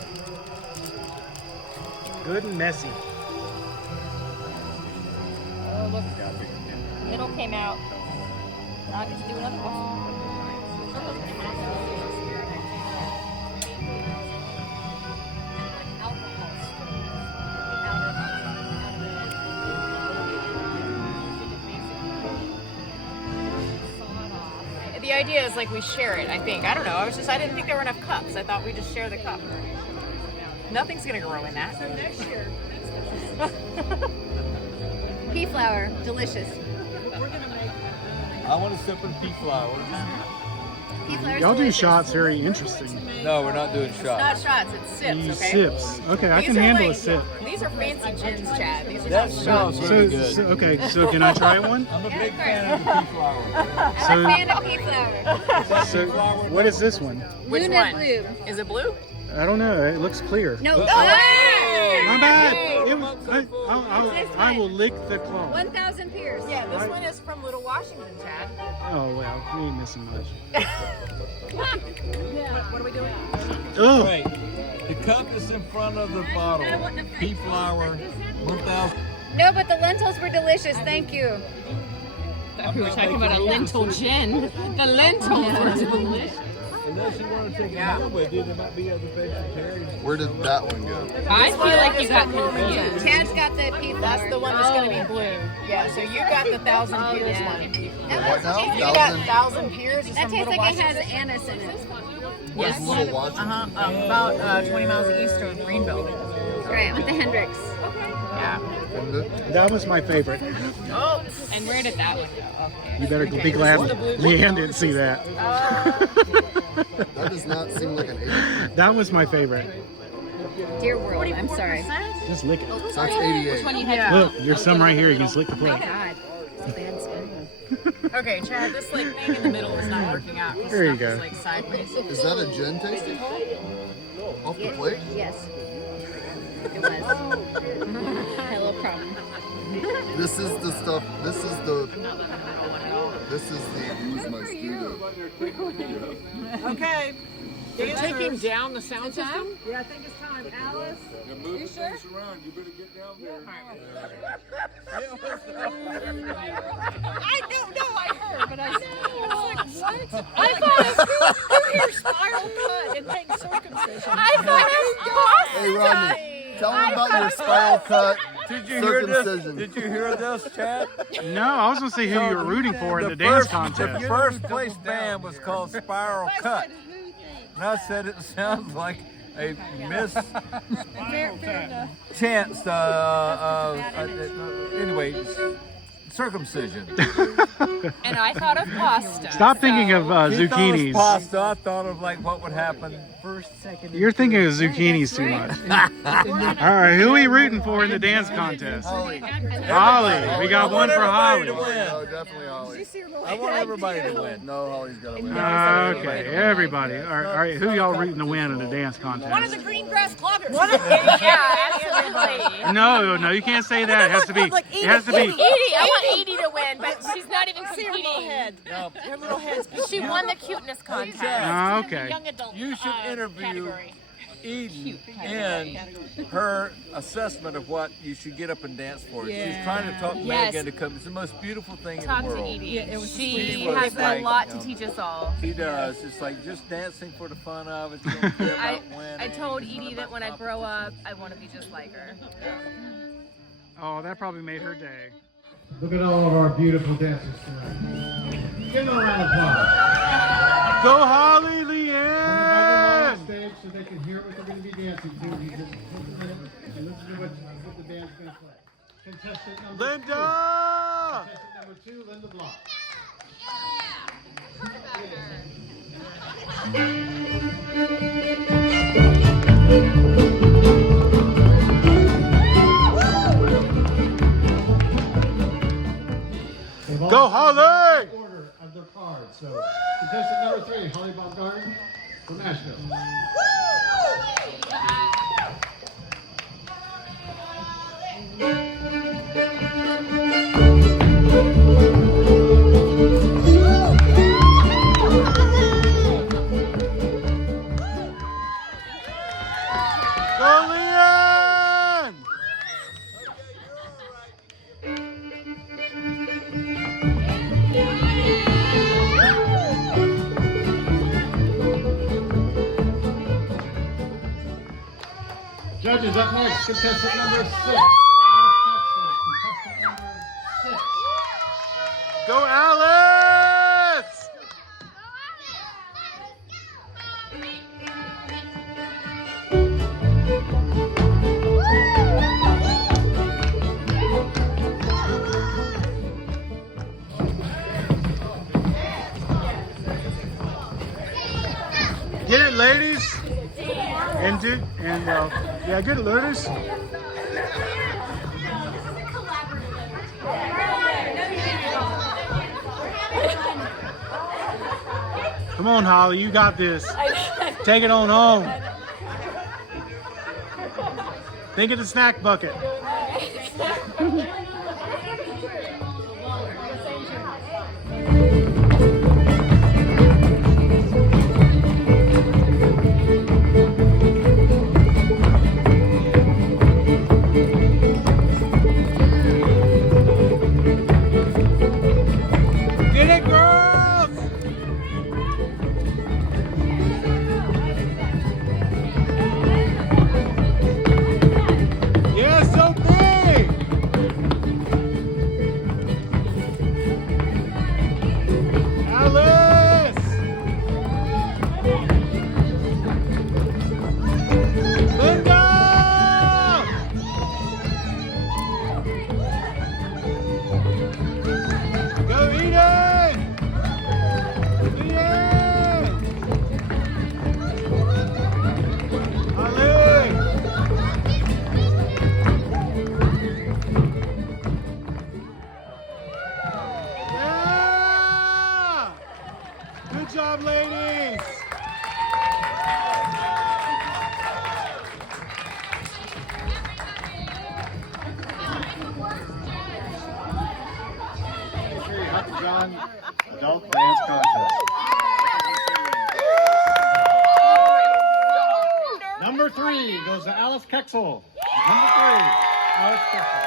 Good and messy. Oh, look. Middle came out. Now I get to do another one. The idea is like we share it, I think. I don't know. I didn't think there were enough cups. I thought we just share the cup. Nothing's gonna grow in that. So next year. Pea flower, delicious. I want to sip in pea flower. Pea flower. Y'all do shots very interesting. No, we're not doing It's shots. not shots, it's sips, You okay? sips. Okay, I These can are handle like- a sip. These are fancy gins, Chad. These are That not smells shots. really good. Okay, so can I try one? I'm a big fan of the pea flower. I'm a fan of pea flower. So, what is this one? Which Luna one? blue. Is it blue? I don't know. It looks clear. No. My bad. Hey! I will lick the claw. 1,000 peers. Yeah, this one is from Little Washington, Chad. Oh well, we ain't missing much. What are we doing? Oh. Right. The cup is in front of the bottle. Pea flower, 1,000. No, but the lentils were delicious. Thank you. We were talking about a lentil gin. The lentils were delicious. Unless you want to take another with you, there might be other vegetarians. Where did that one go? I feel like you got confused. Chad's got the pea flower. That's the one that's going to be blue. Yeah, so you got the 1,000 peers one. What now? You got 1,000 peers. That tastes like it has anise in it. Where's Little Washington? About 20 miles east of Greenville. Right, with the Hendrix. Yeah. That was my favorite. Oh, and where did that one go? Okay. You better be glad Leanne didn't see that. That does not seem like an 80. That was my favorite. Dear world, I'm sorry. Just lick it. So that's 88. Which one you had? Look, there's some right here. You can just lick the Oh plate. God. It's a bad spin. Okay, Chad, this like thing in the middle is not working out. This There you stuff go. is like sideways. Is that a gin tasting? Off the plate? Yes. It was. Had a little problem. This is the stuff. This is the use my studio. Okay. They're taking down the sound system? Yeah, I think it's time. Alice. They're moving things around. You better get down there. I don't know. I heard, but I was like, what? I thought it was who here spiral cut and take circumcision. I thought it was Hey Rodney, tell them about your spiral cut circumcision. Did you hear this, Chad? No, I was gonna see who you were rooting for in the dance contest. The first place band was called Spiral Cut. And I said it sounds like a miss Fair chance. Anyway, circumcision. And I thought of pasta. Stop thinking of She thought it was zucchinis. pasta. I thought of like what would happen first, second. You're thinking of zucchinis too much. All right, who are we rooting for in the dance contest? Holly. Holly. We got one for Holly. No, definitely Holly. I want everybody to win. No, Holly's got to win. Okay, everybody. All right, who y'all rooting to win in the dance contest? One of the Green Grass Cloggers. Yeah, absolutely. No, you can't say that. It has to be. It has to be. Edie, I want Edie to win, but she's not even competing. Her little head's She won the cuteness contest. Oh, okay. Young adult. You should interview category. Eden and her assessment of what you should get up and dance for. She's trying to talk Yes. Megan to come. It's the most beautiful thing Talk in the to world. Edie. She She was has like, a lot to teach us all. She does. It's like just dancing for the fun of it. She don't care about winning. I told Edie that when I grow up, I want to be just like her. Oh, that probably made her day. Look at all of our beautiful dancers tonight. Give them a round of applause. Go Holly, Bring them Leanne! on stage so they can hear what they're going to be dancing to. You just take a minute and listen to what the band's going to play. Contestant number Linda! 2. Contestant number 2, Linda Block. Go Holly! Order of their cards. So, contestant number 3, Holly Baumgarten from Nashville. Go Leanne! Judges, up next, contestant number 6. Go Alice! Get it, ladies? And yeah, get it, ladies. Come on, Holly, you got this. Take it on home. Think of the snack bucket. Get it, girls! Yes, so big! Alice! Linda! Go Eden! Leanne! Ali! Yeah! Good job, ladies! Hoppin John Adult Dance Contest. Number 3 goes to Alice Kexel. Number 3, Alice Kexel.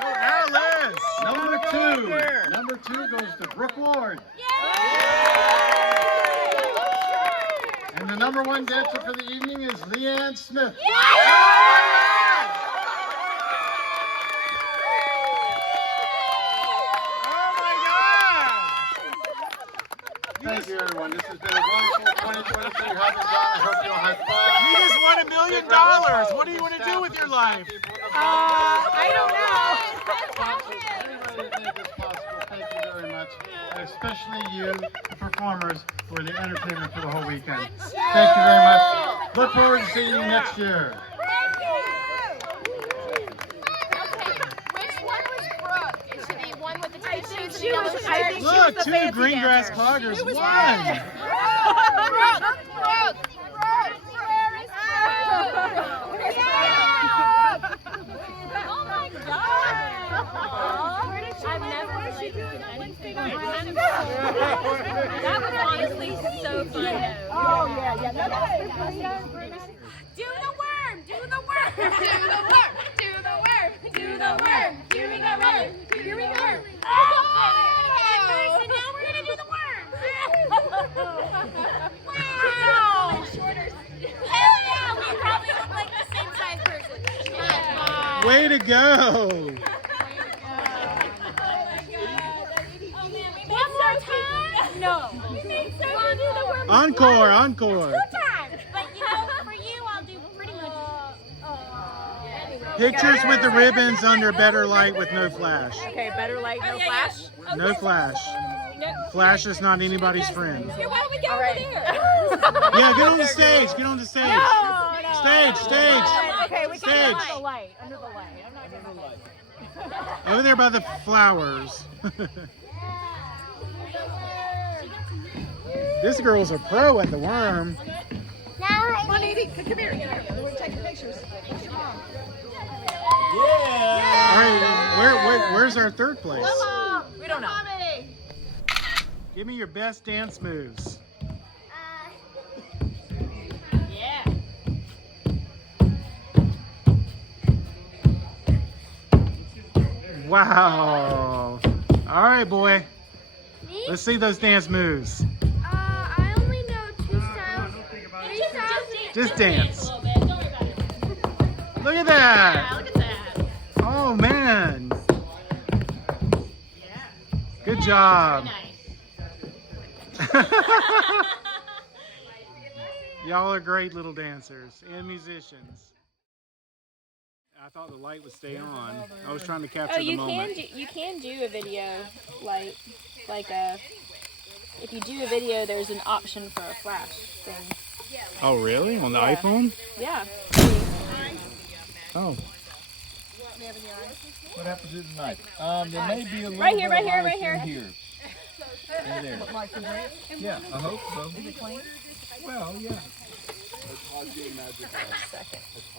Go Alice! Number 2 goes to Brooke Ward. And the number 1 dancer for the evening is Leanne Smith. Thank you, everyone. This has been a wonderful 2023 Hoppin John. I hope you all had fun. You just won $1 million. What do you want to do with your life? I don't know. Everybody that made this possible, thank you very much. And especially you, the performers, for the entertainment for the whole weekend. Thank you very much. Look forward to seeing you next year. Look, two Green Grass Cloggers won. That was honestly so fun. Oh, yeah. Do the worm, do the worm, do the worm, do the worm, do the worm. Here we go, ready? Here we go. Oh! And now we're gonna do the worm. Wow! Hell yeah! We probably look like the same size person. Yeah. Way to go. One more time? No. We made so do the worm. Encore. 2 times. But you know, for you, I'll do pretty much. Pictures with the ribbons under better light with no flash. Okay, better light, no flash? No flash. Flash is not anybody's friend. Here, why don't we get over there? Yeah, get on the stage. Get on the stage. Stage. Okay, we Stage. can under the light. I'm not gonna. Over there by the flowers. This girl's a pro at the worm. Come on, Edie. Come here. We're taking pictures. All right, where's our third place? We don't know. Give me your best dance moves. Yeah. Wow. All right, boy. Let's see those dance moves. I only know 2 styles. 3 styles. Just dance. A little bit. Don't worry about it. Look at that. Yeah, look at that. Oh, man. Good job. Y'all are great little dancers and musicians. I thought the light would stay on. I was trying to capture the moment. You can do a video like a. If you do a video, there's an option for a flash thing. Oh, really? On the iPhone? Yeah. Oh. What happened to the knife? There may be a little Right here, bit of right life here. in here. In there. Yeah, I hope so. Is it clean? Well, yeah.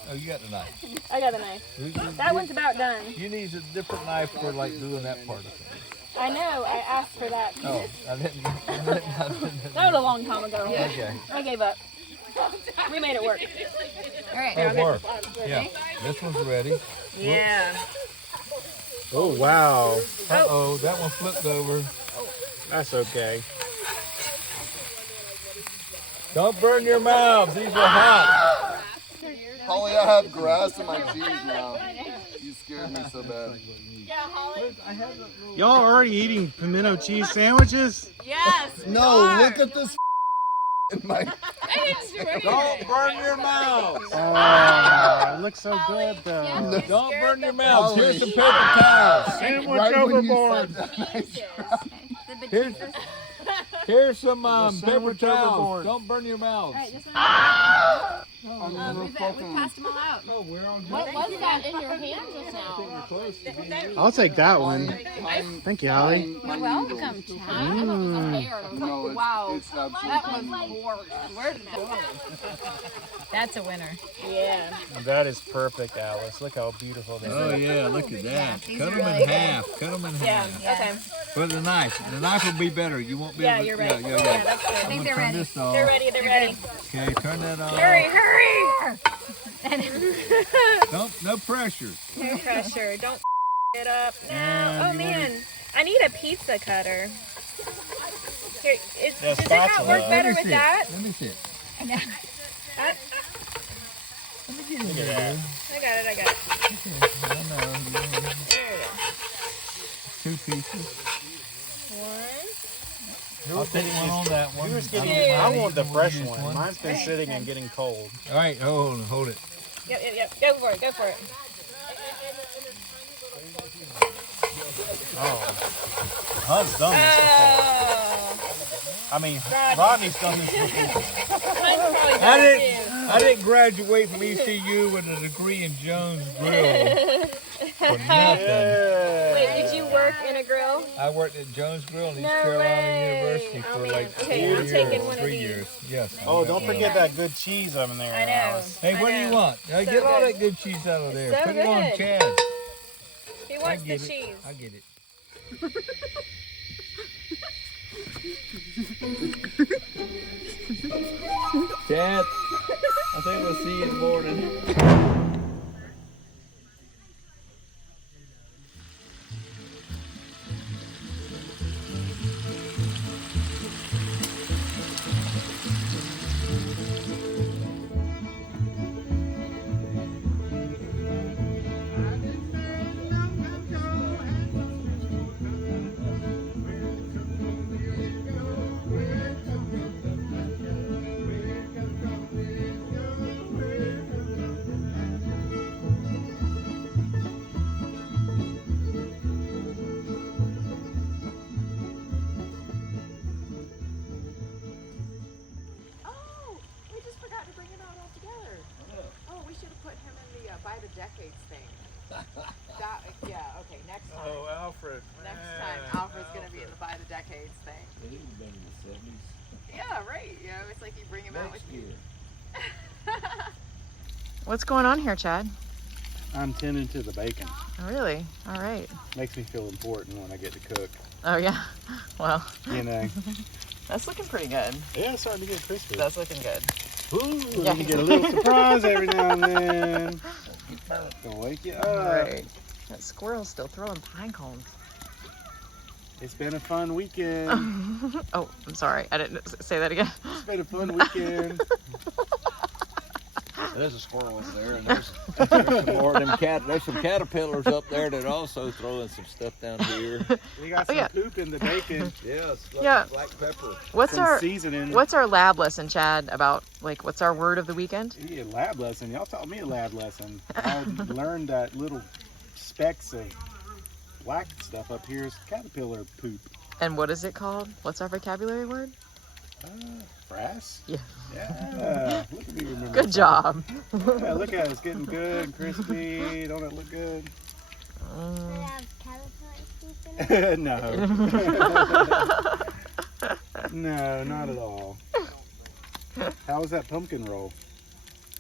Oh, you got the knife. I got the knife. That one's about done. You need a different knife for like doing that part of things. I know. I asked for that. Oh, I didn't. That was a long time ago. Okay. I gave up. We made it work. All right. Oh, work. Yeah. This one's ready. Yeah. Oh, wow. Uh-oh, that one flipped over. That's okay. Don't burn your mouths. These are hot. Holly, I have grass in my cheese now. You scared me so bad. Y'all already eating pimento cheese sandwiches? Yes. No, look at this in my. Don't burn your mouths. Oh, it looks so good though. Don't burn your mouths. Here's some paper towels. Sandwich Right when you overboard. Here's some paper sandwich towels. overboard. Don't burn your mouths. We passed them all out. What was that in your hand just now? I'll take that one. Thank you, Holly. You're welcome, Chad. No, Wow. it's absolutely. That was gorgeous. Where did that go? That's a winner. Yeah. That is perfect, Alice. Look how beautiful that is. Oh yeah, look at that. these Cut are them really in half. Cut them in Yeah. half. Okay. With the knife. The knife will be better. You won't be Yeah, able to. you're right. Yeah, Yeah, that's good. I think they're ready. This off. They're ready. They're ready. Okay, turn that off. Hurry! No pressure. No pressure. Don't it up. No. And Oh you man, I need a pizza cutter. Here, Yeah, does it not spatula. work Let better me with see that? it. Let me see it. I Let me get it. Look at that. I got it. I know. There we go. 2 pieces. One. I'll take one on that one. I want the fresh one. Mine's been sitting and getting cold. All right, hold it. Yep. Go for it. Oh, Hunt's done this before. I mean, Rodney's done this before. I didn't graduate from ECU with a degree in Jones Grill for nothing. Wait, did you work in a grill? I worked at Jones Grill in East Carolina University for like 4 years, 3 years. Yes. Oh, don't forget that good cheese over there. I know. Hey, what do you want? Get all that good cheese out of there. So Put it on good. Chad. He wants the cheese. I get it. Chad, I think we'll see you in the morning. decades thing. Okay, next time. Oh, Alfred. Next time, Alfred's going to be in the by the decades thing. He was been in the 70s. Yeah, right. You know, it's like you bring him out with you. What's going on here, Chad? I'm tending to the bacon. Oh, really? All right. Makes me feel important when I get to cook. Oh, yeah. Well. You know. That's looking pretty good. Yeah, it's starting to get crispy. That's looking good. Ooh, yeah. You get a little surprise every now and then. Gonna wake you up. Right. That squirrel's still throwing pine cones. It's been a fun weekend. Oh, I'm sorry. I didn't say that again. It's been a fun weekend. There's a squirrel over there, and there's some more of them there's some caterpillars up there that also throwing some stuff down here. We got some poop in the bacon. Yes, black pepper. What's our seasoning? What's our lab lesson, Chad? About what's our word of the weekend? Yeah, lab lesson. Y'all taught me a lab lesson. I learned that little specks of black stuff up here is caterpillar poop. And what is it called? What's our vocabulary word? Brass? Yeah. Yeah. Look at me remember. Good job. Yeah, look at it. It's getting good and crispy. Don't it look good? No. No, not at all. How was that pumpkin roll?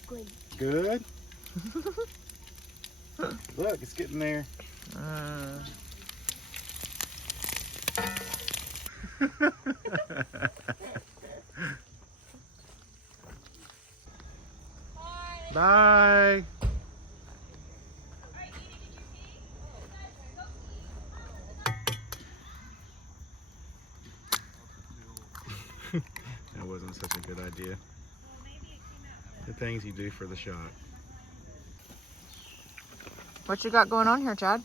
Good. Good? Look, it's getting there. Bye. That wasn't such a good idea. The things you do for the shot. What you got going on here, Chad?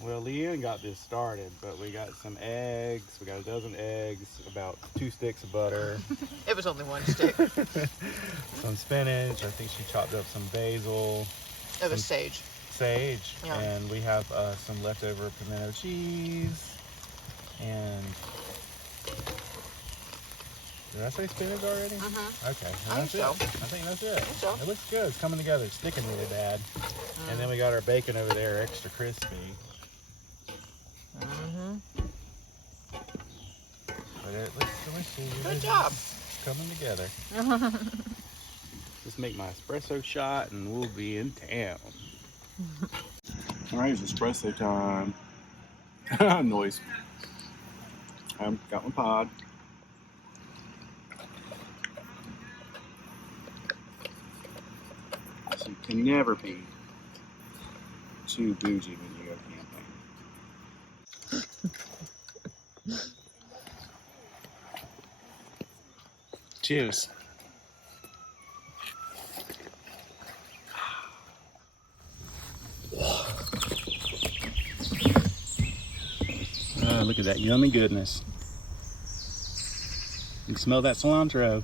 Well, Leanne got this started, but we got some eggs. We got a dozen eggs, about 2 sticks of butter. It was only 1 stick. Some spinach. I think she chopped up some basil. It was sage. Sage. Yeah. And we have some leftover pimento cheese. And did I say spinach already? Okay. I That's think it. so. I think that's it. I think so. It looks good. It's coming together. It's sticking really bad. And then we got our bacon over there, extra crispy. But it looks delicious. Good job. It's coming together. Just make my espresso shot and we'll be in town. All right, it's espresso time. Noise. I've got my pod. So you can never be too bougie when you go camping. Cheers. Look at that yummy goodness. can smell that cilantro.